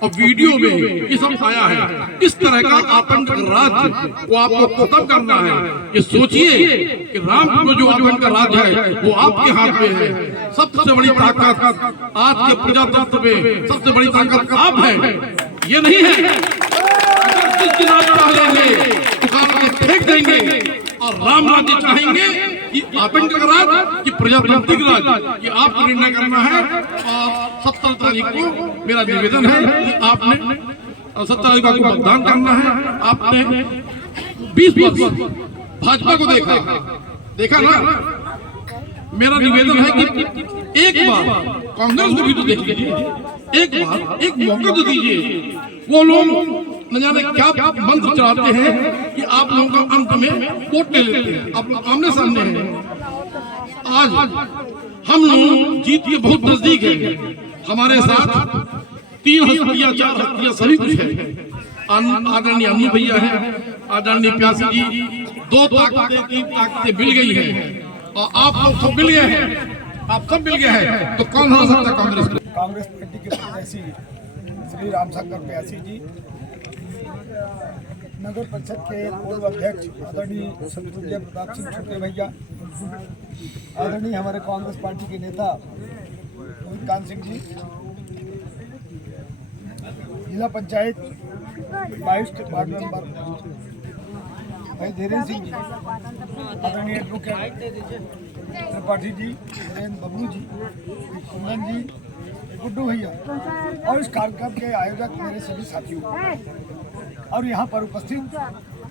और वीडियो में ये सब आया है। इस तरह का आतंक राज वो आपको खत्म करना है। ये सोचिए कि रामपुर में जो आतंक राज है वो आपके हाथ में है। सबसे बड़ी ताकत आज के प्रजातंत्र में, सबसे बड़ी ताकत आप हैं, ये नहीं है। लेंगे उखाड़ के फेंक देंगे और राम राज्य चाहेंगे कि आतंक का राज कि प्रजातांत्रिक राज, ये आपको निर्णय करना है। और 17 तारीख को मेरा निवेदन है कि आपने 17 तारीख को मतदान करना है। आपने 20 वर्ष भाजपा को देखा ना। मेरा निवेदन है कि एक बार कांग्रेस को भी तो देख लीजिए, एक मौका तो दीजिए। वो लोग न जाने क्या मंत्र चलाते हैं कि आप लोगों का अंत में वोट ले लेते हैं। आप लोग आमने सामने हैं। आज हम लोग जीत के बहुत नजदीक है। हमारे साथ 3 हस्तियां 4 हस्तियां सभी कुछ है। आदरणीय अन्नू भैया हैं, आदरणीय प्यासी जी, 2 ताकतें 3 ताकतें मिल गई हैं और आप लोग सब मिल गए हैं, आप सब मिल गए हैं, तो कौन हो सकता कांग्रेस? कांग्रेस पार्टी के प्रत्याशी श्री रामशंकर प्यासी जी, नगर परिषद के पूर्व अध्यक्ष आदरणीय शत्रुंजय प्रताप सिंह छोटे भैया, आदरणीय हमारे कांग्रेस पार्टी के नेता मोहित कांत सिंह जी, जिला पंचायत 22 के वार्ड मेंबर भाई धीरेन्द्र सिंह जी, आदरणीय एडवोकेट त्रिपाठी जी, बबलू जी, कुंदन जी, गुड्डू भैया और इस कार्यक्रम के आयोजक मेरे सभी साथियों और यहाँ पर उपस्थित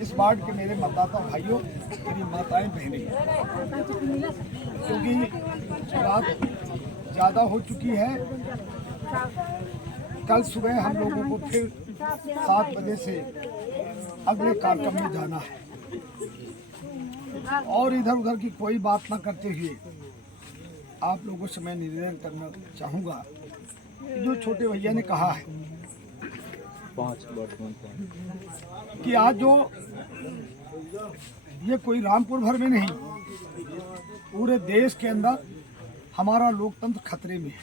इस वार्ड के मेरे मतदाता भाइयों, मेरी माताएं बहनें, क्योंकि रात ज़्यादा हो चुकी है। कल सुबह हम लोगों को फिर 7 बजे से अगले कार्यक्रम में जाना है और इधर उधर की कोई बात ना करते हुए आप लोगों से मैं निवेदन करना चाहूँगा, जो छोटे भैया ने कहा है कि आज जो ये कोई रामपुर भर में नहीं, पूरे देश के अंदर हमारा लोकतंत्र खतरे में है,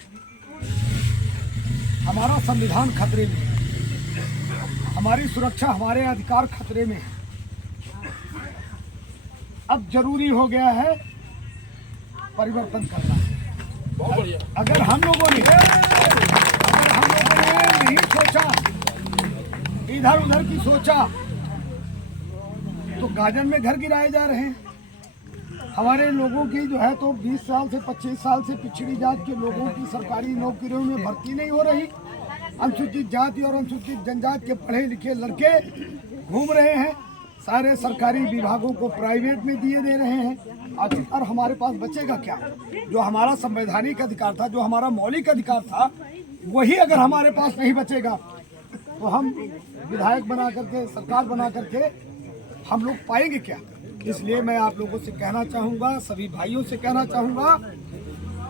हमारा संविधान खतरे में है, हमारी सुरक्षा, हमारे अधिकार खतरे में है। अब जरूरी हो गया है परिवर्तन करना। अगर हम लोगों ने नहीं सोचा, इधर उधर की सोचा, तो गाजन में घर गिराए जा रहे हैं। हमारे लोगों की जो है तो 20 साल से 25 साल से पिछड़ी जात के लोगों की सरकारी नौकरियों में भर्ती नहीं हो रही। अनुसूचित जाति और अनुसूचित जनजाति के पढ़े लिखे लड़के घूम रहे हैं, सारे सरकारी विभागों को प्राइवेट में दिए दे रहे हैं। आखिरकार हमारे पास बचेगा क्या? जो हमारा संवैधानिक अधिकार था, जो हमारा मौलिक अधिकार था, वही अगर हमारे पास नहीं बचेगा तो हम विधायक बना करके, सरकार बना करके हम लोग पाएंगे क्या? इसलिए मैं आप लोगों से कहना चाहूँगा, सभी भाइयों से कहना चाहूँगा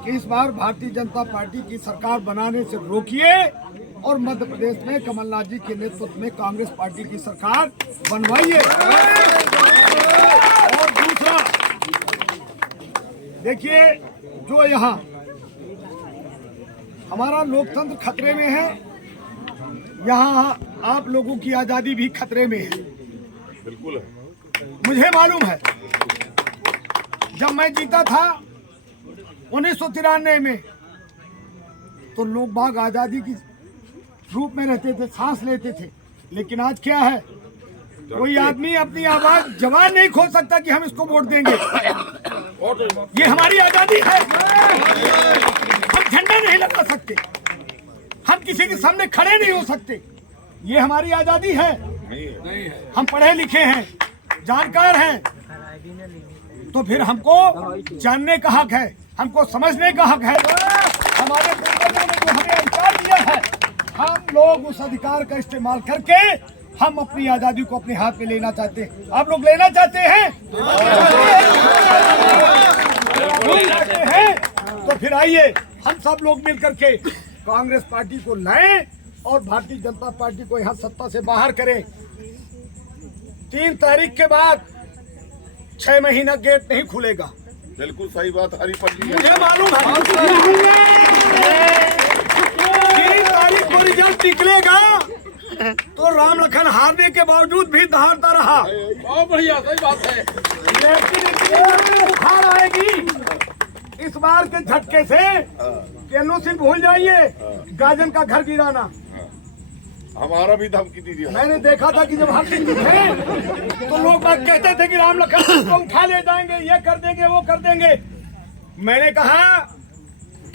कि इस बार भारतीय जनता पार्टी की सरकार बनाने से रोकिए और मध्य प्रदेश में कमलनाथ जी के नेतृत्व में कांग्रेस पार्टी की सरकार बनवाइए। और दूसरा, देखिए, जो यहाँ हमारा लोकतंत्र खतरे में है, यहाँ आप लोगों की आजादी भी खतरे में है। बिल्कुल है। मुझे मालूम है, जब मैं जीता था 1993 में, तो लोग बाग आजादी की रूप में रहते थे, सांस लेते थे। लेकिन आज क्या है, कोई आदमी अपनी आवाज जवान नहीं खोल सकता कि हम इसको वोट देंगे। ये हमारी आजादी है। हम झंडा नहीं लगा सकते, हम किसी के सामने खड़े नहीं हो सकते। ये हमारी आजादी है। हम पढ़े लिखे हैं, जानकार हैं, तो फिर हमको जानने का हक है, हमको समझने का हक है। हमारे पूर्वजों ने जो हमें अधिकार दिया है, हम लोग उस अधिकार का इस्तेमाल करके हम अपनी आजादी को अपने हाथ में लेना चाहते हैं। आप लोग लेना चाहते हैं? तो फिर आइए हम सब लोग मिल करके कांग्रेस पार्टी को लाएं और भारतीय जनता पार्टी को यहाँ सत्ता से बाहर करें। 3 तारीख के बाद 6 महीना गेट नहीं खुलेगा। बिल्कुल सही बात, हरी पट्टी मुझे मालूम है 3 तारीख को रिजल्ट निकलेगा तो राम लखन हारने के बावजूद भी दहाड़ता रहा। बहुत बढ़िया, सही बात है। लेकिन हार आएगी इस बार के झटके से। केनू सिंह भूल जाइए, गाजन का घर गिराना। हमारा भी धमकी दीजिए। मैंने देखा था कि जब हम सिंह थे तो लोग बात कहते थे कि राम लखन को उठा ले जाएंगे, ये कर देंगे, वो कर देंगे। मैंने कहा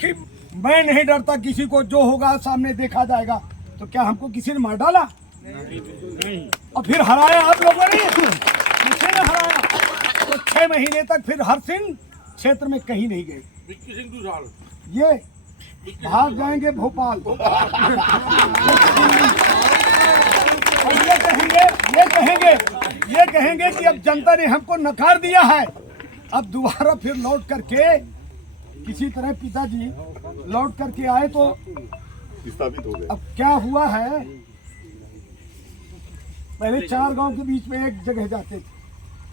कि मैं नहीं डरता किसी को, जो होगा सामने देखा जाएगा। तो क्या हमको किसी ने मार डाला? और फिर हराया आप लोगों ने, किसी ने हराया। तो 6 महीने तक फिर हर सिंह क्षेत्र में कहीं नहीं गए। ये भाग जाएंगे भोपाल। और ये कहेंगे कि अब जनता ने हमको नकार दिया है, अब दोबारा फिर लौट करके किसी तरह पिताजी लौट करके आए तो स्थापित हो गए। अब क्या हुआ है पहले 4 गांव के बीच में एक जगह जाते थे,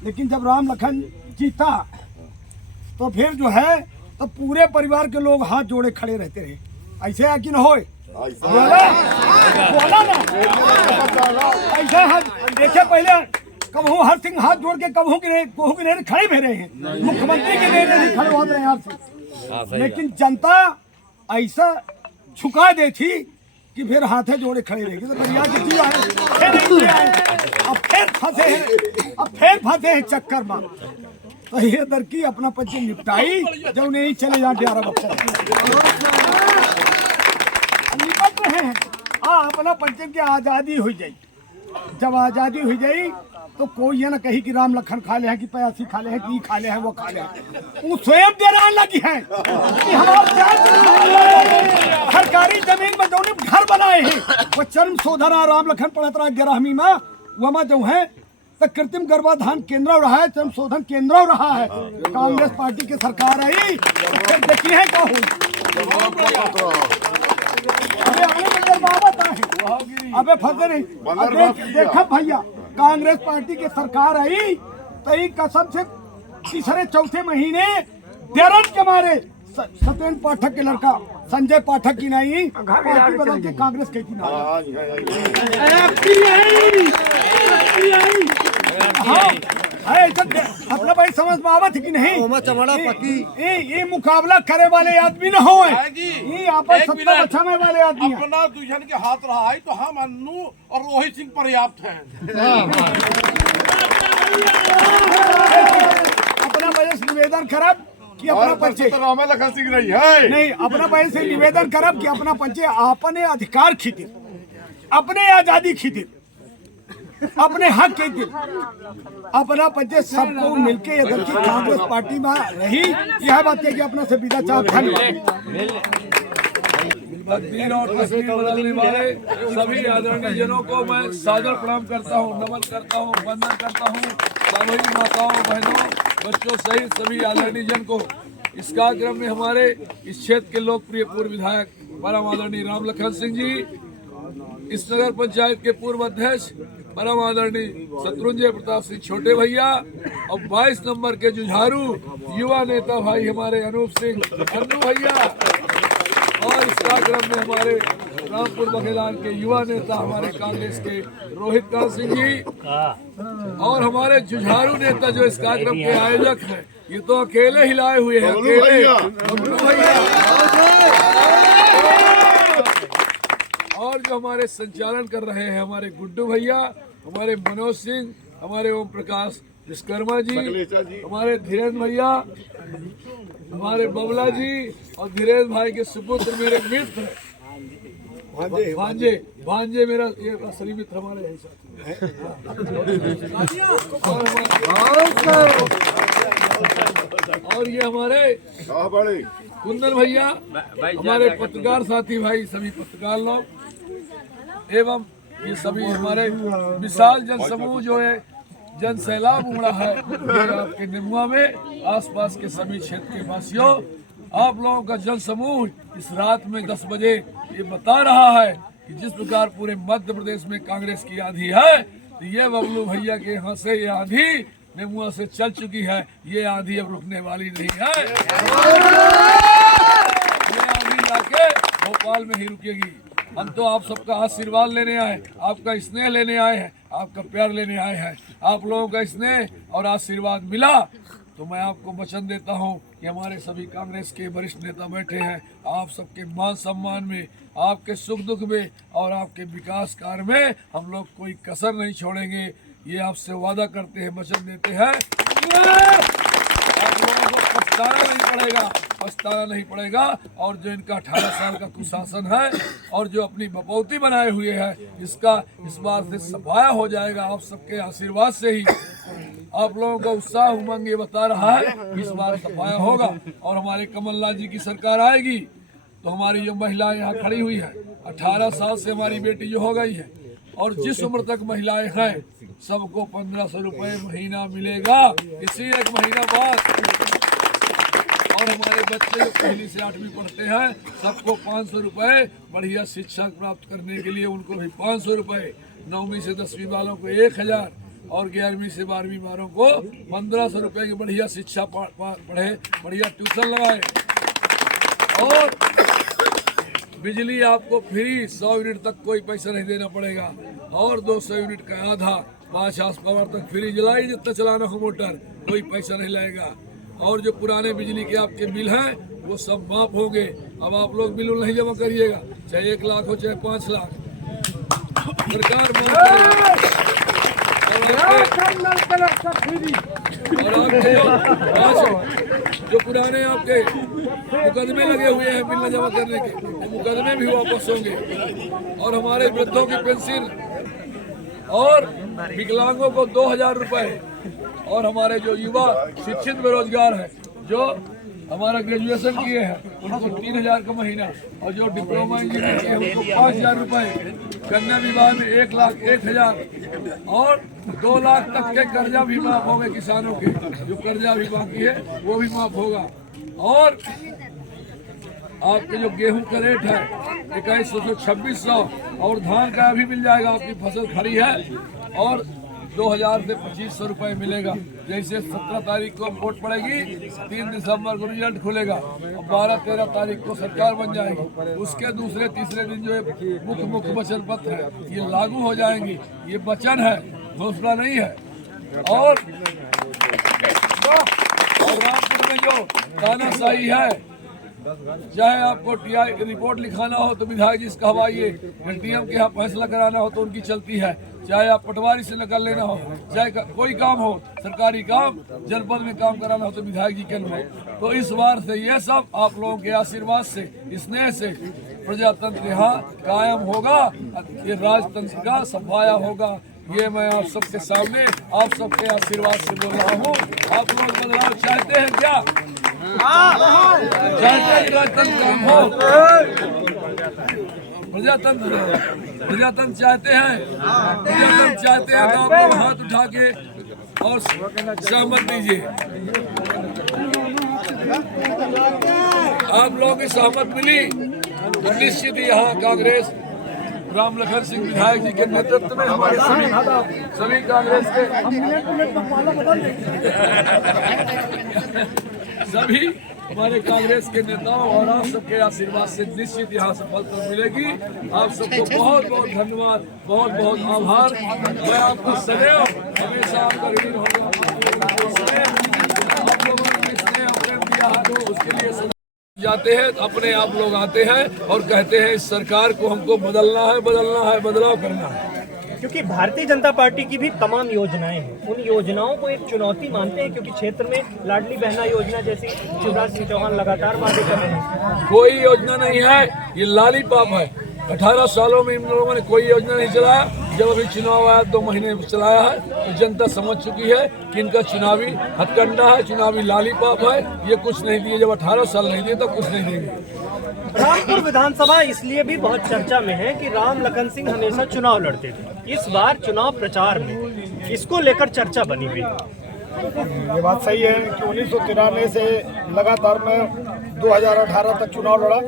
लेकिन जब राम लखन जीता तो फिर जो है तो पूरे परिवार के लोग हाथ जोड़े खड़े रहते रहे। ऐसे है कि न होए? बोला ना ऐसा हाथ देखे पहले कबहू हर सिंह हाथ जोड़ के कबहू के नेरे खड़े भी रहे हैं, मुख्यमंत्री के नेरे नहीं खड़े होते हैं यहाँ से, लेकिन जनता ऐसा झुका दे थी कि फिर हाथे जोड़े खड़े रहेगी। तो बढ़िया की अब फिर फंसे हैं चक्कर में। तो ये दरकी अपना पंचायत निपटाई जब नहीं चले जा 11 बक्सर निपट रहे हैं। अपना पंचायत की आजादी हो जाई, जब आजादी हो जाई तो कोई ये ना कही कि राम लखन खा ले हैं कि पयासी खा ले हैं कि खा ले हैं वो खा ले हैं, वो स्वयं देने लगी है कि हमारे सरकारी जमीन में जो घर बनाए हैं वो चर्म शोधना राम लखन पड़त रहा 11वीं में वहाँ जो है तो कृत्रिम गर्भाधान केंद्र रहा है, चर्म शोधन केंद्र रहा है। कांग्रेस पार्टी की सरकार आई तो फिर देखी है क्या हो अबे फंसे नहीं। देखा भैया कांग्रेस पार्टी की सरकार आई तो कसम से तीसरे चौथे महीने देरन के मारे सत्येंद्र पाठक के लड़का संजय पाठक की नहीं पार्टी बदल के कांग्रेस की अपना भाई समझ में आवत कि नहीं? ये मुकाबला करे वाले आदमी न हो, ये आपस सत्ता बचाने वाले आदमी अपना दुश्मन के हाथ रहा है तो हम अन्नू और रोहित सिंह पर्याप्त हैं। अपना वजह से निवेदन करब कि अपना पंचे लखन सिंह नहीं है नहीं अपना वजह से निवेदन करब कि अपना पंचे अपने अधिकार खींचे, अपने आजादी खींचे, अपने हक के दिन अपना पंचायत सबको मिलके इधर की कांग्रेस पार्टी में रही। यह बात है कि अपना से विदा चाहता तकदीर और तस्वीर बदलने वाले सभी आदरणीय जनों को मैं सादर प्रणाम करता हूँ, नमन करता हूँ, वंदन करता हूँ। सभी माताओं बहनों बच्चों सहित सभी आदरणीय जन को इस कार्यक्रम में हमारे इस क्षेत्र के लोकप्रिय पूर्व विधायक परम आदरणीय राम लखन सिंह जी, इस नगर पंचायत के पूर्व अध्यक्ष परम आदरणीय शत्रुंजय प्रताप सिंह छोटे भैया और 22 नंबर के जुझारू युवा नेता भाई हमारे अनूप सिंह अन्नू भैया, और इस कार्यक्रम में हमारे रामपुर बघेलान के युवा नेता हमारे कांग्रेस के रोहित कांत सिंह जी, और हमारे जुझारू नेता जो इस कार्यक्रम के आयोजक हैं, ये तो अकेले ही लाए हुए हैं, अकेले अन्नू भैया, और जो हमारे संचालन कर रहे हैं हमारे गुड्डू भैया, हमारे मनोज सिंह, हमारे ओम प्रकाश विश्वकर्मा जी, हमारे धीरेन्द्र भैया, हमारे बबला जी और धीरेन्द्र भाई के सुपुत्र मेरे मित्र भांजे मेरा ये असली मित्र हमारे यही साथी और ये हमारे कुंदन भैया, हमारे पत्रकार साथी भाई, सभी पत्रकार लोग एवं ये सभी हमारे विशाल जन समूह जो है जन सैलाब उमड़ा है आपके निमुआ में, आसपास के सभी क्षेत्र के वासियों, आप लोगों का जन समूह इस रात में 10 बजे ये बता रहा है कि जिस प्रकार पूरे मध्य प्रदेश में कांग्रेस की आंधी है, तो ये बबलू भैया के यहाँ से ये आंधी निमुआ से चल चुकी है, ये आंधी अब रुकने वाली नहीं है। ये आंधी जाके भोपाल में ही रुकेगी। हम तो आप सबका आशीर्वाद लेने आए, आपका स्नेह लेने आए हैं, आपका प्यार लेने आए हैं। आप लोगों का स्नेह और आशीर्वाद मिला तो मैं आपको वचन देता हूं कि हमारे सभी कांग्रेस के वरिष्ठ नेता बैठे हैं, आप सबके मान सम्मान में, आपके सुख दुख में और आपके विकास कार्य में हम लोग कोई कसर नहीं छोड़ेंगे। ये आपसे वादा करते हैं, वचन देते हैं। आप लोगों को पछताना नहीं पड़ेगा और जो इनका 18 साल का कुशासन है और जो अपनी बपौती बनाए हुए है, इसका इस बार से सफाया हो जाएगा। आप सबके आशीर्वाद से ही आप लोगों का उत्साह उमंग ये बता रहा है कि इस बार सफाया होगा और हमारे कमलनाथ जी की सरकार आएगी तो हमारी जो महिलाएं यहाँ खड़ी हुई है, 18 साल से हमारी बेटी जो हो गई है और जिस उम्र तक महिलाएं हैं सबको 1500 रुपये महीना मिलेगा इसी एक महीना बाद। और हमारे बच्चे जो 1ली से 8वीं पढ़ते हैं सबको 500 रुपये बढ़िया शिक्षा प्राप्त करने के लिए उनको भी 500 रुपये। 9वीं से 10वीं वालों को 1000 और 11वीं से 12वीं वालों को 1500 रुपए की बढ़िया शिक्षा पढ़े, बढ़िया ट्यूशन लगाए। और बिजली आपको फ्री, 100 यूनिट तक कोई पैसा नहीं देना पड़ेगा। और 200 यूनिट का आधा 5 हाउस पावर तक फ्री जलाई, जितना चलाना हो मोटर, कोई पैसा नहीं लगेगा। और जो पुराने बिजली के आपके बिल हैं वो सब माफ होंगे। अब आप लोग बिल नहीं जमा करिएगा, चाहे 1 लाख हो चाहे 5 लाख, सरकार माफ करेगी। और आपके जो पुराने आपके मुकदमे लगे हुए हैं बिल न जमा करने के, वो मुकदमे भी वापस होंगे। और हमारे वृद्धों की पेंशन और विकलांगों को 2000 रुपए, और हमारे जो युवा शिक्षित बेरोजगार हैं, जो हमारा ग्रेजुएशन किए हैं, उनको 3000 का महीना, और जो डिप्लोमा इंजीनियर किए हैं उनको 5000 रुपए, कन्या विवाह में 1,01,000, और 2 लाख तक के कर्जा भी माफ होंगे किसानों के, जो कर्जा भी बाकी है वो भी माफ होगा। और आपके जो गेहूं का रेट है 2100 से 2600, और धान का भी मिल जाएगा, आपकी फसल खड़ी है, और 2000 से 2500 रुपए मिलेगा। जैसे 17 तारीख को वोट पड़ेगी, 3 दिसंबर को रिजल्ट खुलेगा, और 12-13 तारीख को सरकार बन जाएगी। उसके दूसरे तीसरे दिन जो मुख्य वचन पत्र है ये लागू हो जाएंगी। ये वचन है, घोषणा नहीं है। और रामपुर में जो तानाशाही है, चाहे आपको टीआई रिपोर्ट लिखाना हो तो विधायक जी से कहवाइए, एसडीएम के यहाँ फैसला कराना हो तो उनकी चलती है, चाहे आप पटवारी से नकल लेना हो, चाहे कोई काम हो, सरकारी काम, जनपद में काम कराना हो तो विधायक जी के अनुभव। तो इस बार से ये सब आप लोगों के आशीर्वाद से, स्नेह से प्रजातंत्र यहाँ कायम होगा, ये राजतंत्र का सफाया होगा। ये मैं आप सबके सामने आप सबके आशीर्वाद से बोल रहा हूँ। आप लोग बदलाव चाहते हैं क्या? चाहते हैं राजतंत्र हो, प्रजातंत्र चाहते हैं, प्रजातंत्र चाहते हैं तो आप लोग हाथ उठा के और सहमत दीजिए। आप लोगों की सहमत मिली तो निश्चित ही यहाँ कांग्रेस राम लखन सिंह विधायक जी के नेतृत्व में हमारे सभी कांग्रेस के सभी हमारे कांग्रेस के नेताओं और आप सबके आशीर्वाद से निश्चित यहाँ सफलता मिलेगी। आप सबको बहुत बहुत धन्यवाद, बहुत बहुत आभार। मैं आपको सदैव हमेशा आपका ऋणी रहूंगा। आप लोगों ने स्नेह प्रेम दिया है तो उसके लिए जाते हैं, अपने आप लोग आते हैं और कहते हैं इस सरकार को हमको बदलना है, बदलाव करना है। क्योंकि भारतीय जनता पार्टी की भी तमाम योजनाएं हैं, उन योजनाओं को एक चुनौती मानते हैं, क्योंकि क्षेत्र में लाडली बहना योजना जैसी शिवराज सिंह चौहान लगातार वादे कर रहे हैं। कोई योजना नहीं है, ये लालीपाप है। 18 सालों में इन लोगों ने कोई योजना नहीं चलाया। जब अभी चुनाव आया 2 महीने चलाया है तो जनता समझ चुकी है कि इनका चुनावी हथकंडा है, चुनावी लालीपाप है। ये कुछ नहीं दिए, जब 18 साल नहीं दिए तो कुछ नहीं देंगे। रामपुर विधानसभा इसलिए भी बहुत चर्चा में है कि राम लखन सिंह हमेशा चुनाव लड़ते थे। इस बार चुनाव प्रचार में इसको लेकर चर्चा बनी हुई। ये बात सही है कि 1993 से लगातार मैं 2018 तक चुनाव लड़ा,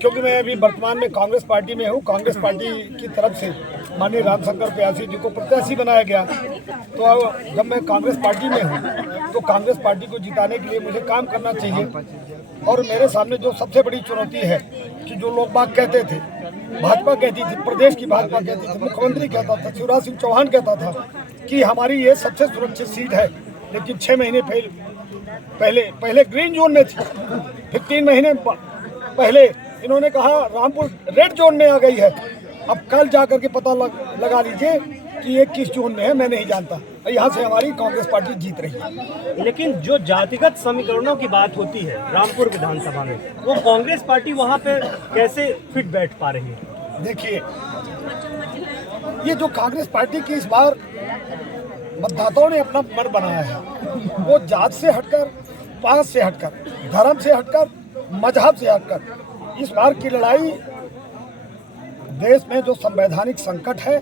क्योंकि मैं अभी वर्तमान में कांग्रेस पार्टी में हूँ। कांग्रेस पार्टी की तरफ से माननीय रामशंकर प्रयासी जी को प्रत्याशी बनाया गया। तो जब मैं कांग्रेस पार्टी में हूँ तो कांग्रेस पार्टी को जिताने के लिए मुझे काम करना चाहिए। और मेरे सामने जो सबसे बड़ी चुनौती है कि जो लोग बात कहते थे, भाजपा कहती थी, प्रदेश की भाजपा कहती थी, मुख्यमंत्री कहता था, शिवराज सिंह चौहान कहता था कि हमारी ये सबसे सुरक्षित सीट है, लेकिन 6 महीने पहले ग्रीन जोन में थी, फिर 3 महीने पहले इन्होंने कहा रामपुर रेड जोन में आ गई है। अब कल जाकर के पता लगा लीजिए कि ये किस जोन में है, मैं नहीं जानता। यहाँ से हमारी कांग्रेस पार्टी जीत रही है। लेकिन जो जातिगत समीकरणों की बात होती है रामपुर विधानसभा में, वो कांग्रेस पार्टी वहाँ पे कैसे फिट बैठ पा रही है? देखिए, ये जो कांग्रेस पार्टी की इस बार मतदाताओं ने अपना मन बनाया है, वो जात से हटकर, पात से हटकर, धर्म से हटकर, मजहब से हटकर इस बार की लड़ाई देश में जो संवैधानिक संकट है,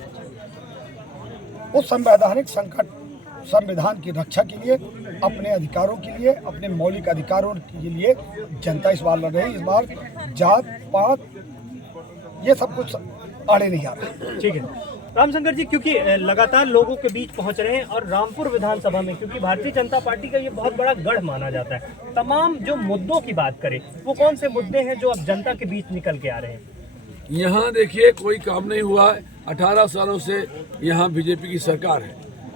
उस संवैधानिक संकट, संविधान की रक्षा के लिए, अपने अधिकारों के लिए, अपने मौलिक अधिकारों के लिए जनता इस बार लड़ रही है। इस बार जात पात ये सब कुछ आड़े नहीं आ रहा। ठीक है। रामशंकर जी, क्योंकि लगातार लोगों के बीच पहुंच रहे हैं और रामपुर विधानसभा में, क्योंकि भारतीय जनता पार्टी का ये बहुत बड़ा गढ़ माना जाता है, तमाम जो मुद्दों की बात करें वो कौन से मुद्दे हैं जो अब जनता के बीच निकल के आ रहे हैं? यहाँ देखिए कोई काम नहीं हुआ है। 18 सालों से यहाँ बीजेपी की सरकार है,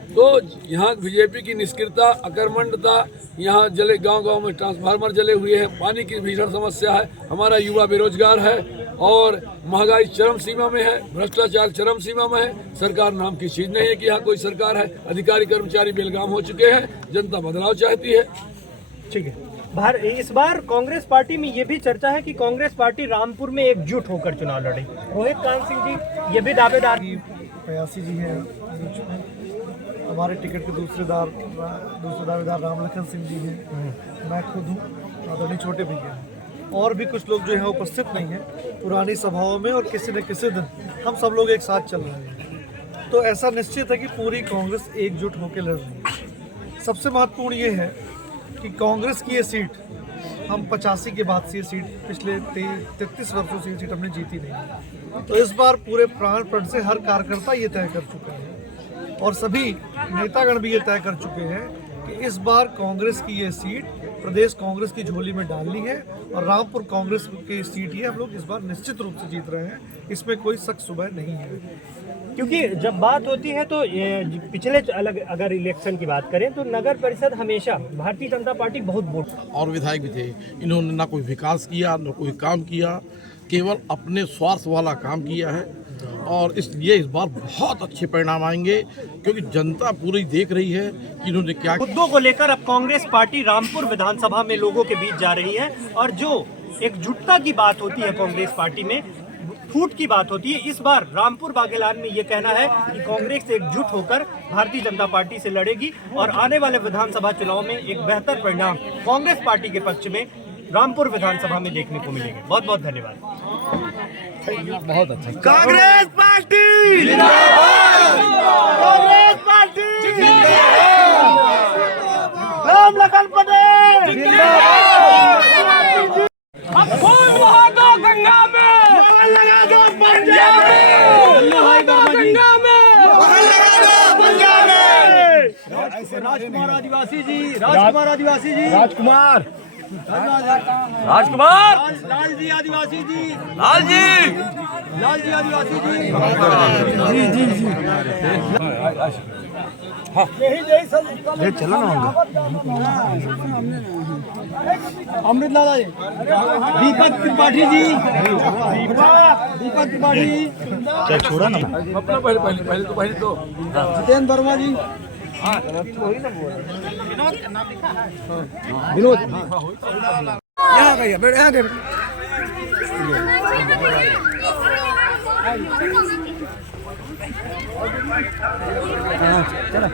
तो यहाँ बीजेपी की निष्क्रियता, अकर्मण्यता, यहाँ जले गांव-गांव में ट्रांसफार्मर जले हुए हैं, पानी की भीषण समस्या है, हमारा युवा बेरोजगार है और महंगाई चरम सीमा में है, भ्रष्टाचार चरम सीमा में है। सरकार नाम की चीज नहीं है कि यहाँ कोई सरकार है। अधिकारी कर्मचारी बेलगाम हो चुके हैं, जनता बदलाव चाहती है। ठीक है, इस बार कांग्रेस पार्टी में ये भी चर्चा है कि कांग्रेस पार्टी रामपुर में एकजुट होकर चुनाव लड़े। रोहित कांत सिंह जी ये भी दावेदार। प्रयासी जी हैं, हमारे टिकट के दूसरे दावेदार रामलखन सिंह जी हैं, मैं खुद हूँ, आदरणीय छोटे भैया हैं, और भी कुछ लोग जो हैं उपस्थित नहीं हैं पुरानी सभाओं में, और किसी न किसी दिन हम सब लोग एक साथ चल रहे हैं। तो ऐसा निश्चित है कि पूरी कांग्रेस एकजुट होकर लड़ रही है। सबसे महत्वपूर्ण ये है कि कांग्रेस की ये सीट, हम 85 के बाद से ये सीट पिछले 33 वर्षों से ये सीट हमने जीती नहीं। तो इस बार पूरे प्राणपण से हर कार्यकर्ता ये तय कर चुका है और सभी नेतागण भी ये तय कर चुके हैं कि इस बार कांग्रेस की ये सीट प्रदेश कांग्रेस की झोली में डालनी है और रामपुर कांग्रेस की सीट ये हम लोग इस बार निश्चित रूप से जीत रहे हैं, इसमें कोई शक सुबह नहीं है। क्योंकि जब बात होती है तो पिछले अलग अगर इलेक्शन की बात करें तो नगर परिषद हमेशा भारतीय जनता पार्टी बहुत वोट, और विधायक भी थे, इन्होंने ना कोई विकास किया न कोई काम किया, केवल अपने स्वार्थ वाला काम किया है। और इसलिए इस बार बहुत अच्छे परिणाम आएंगे क्योंकि जनता पूरी देख रही है कि इन्होंने क्या। मुद्दों को लेकर अब कांग्रेस पार्टी रामपुर विधानसभा में लोगों के बीच जा रही है और जो एकजुटता की बात होती है कांग्रेस पार्टी में, फूट की बात होती है, इस बार रामपुर बागेलान में ये कहना है कि कांग्रेस एकजुट होकर भारतीय जनता पार्टी से लड़ेगी और आने वाले विधानसभा चुनाव में एक बेहतर परिणाम कांग्रेस पार्टी के पक्ष में रामपुर विधानसभा में देखने को मिलेंगे। बहुत बहुत धन्यवाद। बहुत अच्छा। कांग्रेस पार्टी जिंदाबाद, कांग्रेस पार्टी जिंदाबाद, रामलखन पटेल जिंदाबाद। अब फूल बहा दो गंगा में, लगा दो पंजाब में, गंगा में, लगा दो पंजाब में। राजकुमार आदिवासी जी, राजकुमार आदिवासी जी, राजकुमार लाल जी आदिवासी जी, लाल जी आदिवासी जी। यही चला ना अमृत लाला जी, दीपक त्रिपाठी जी, दीपक त्रिपाठी, क्या छोड़ा ना अपना पहले तो जितेंद्र वर्मा जी, विनोद यहाँ गई बेटे, यहाँ गए। चला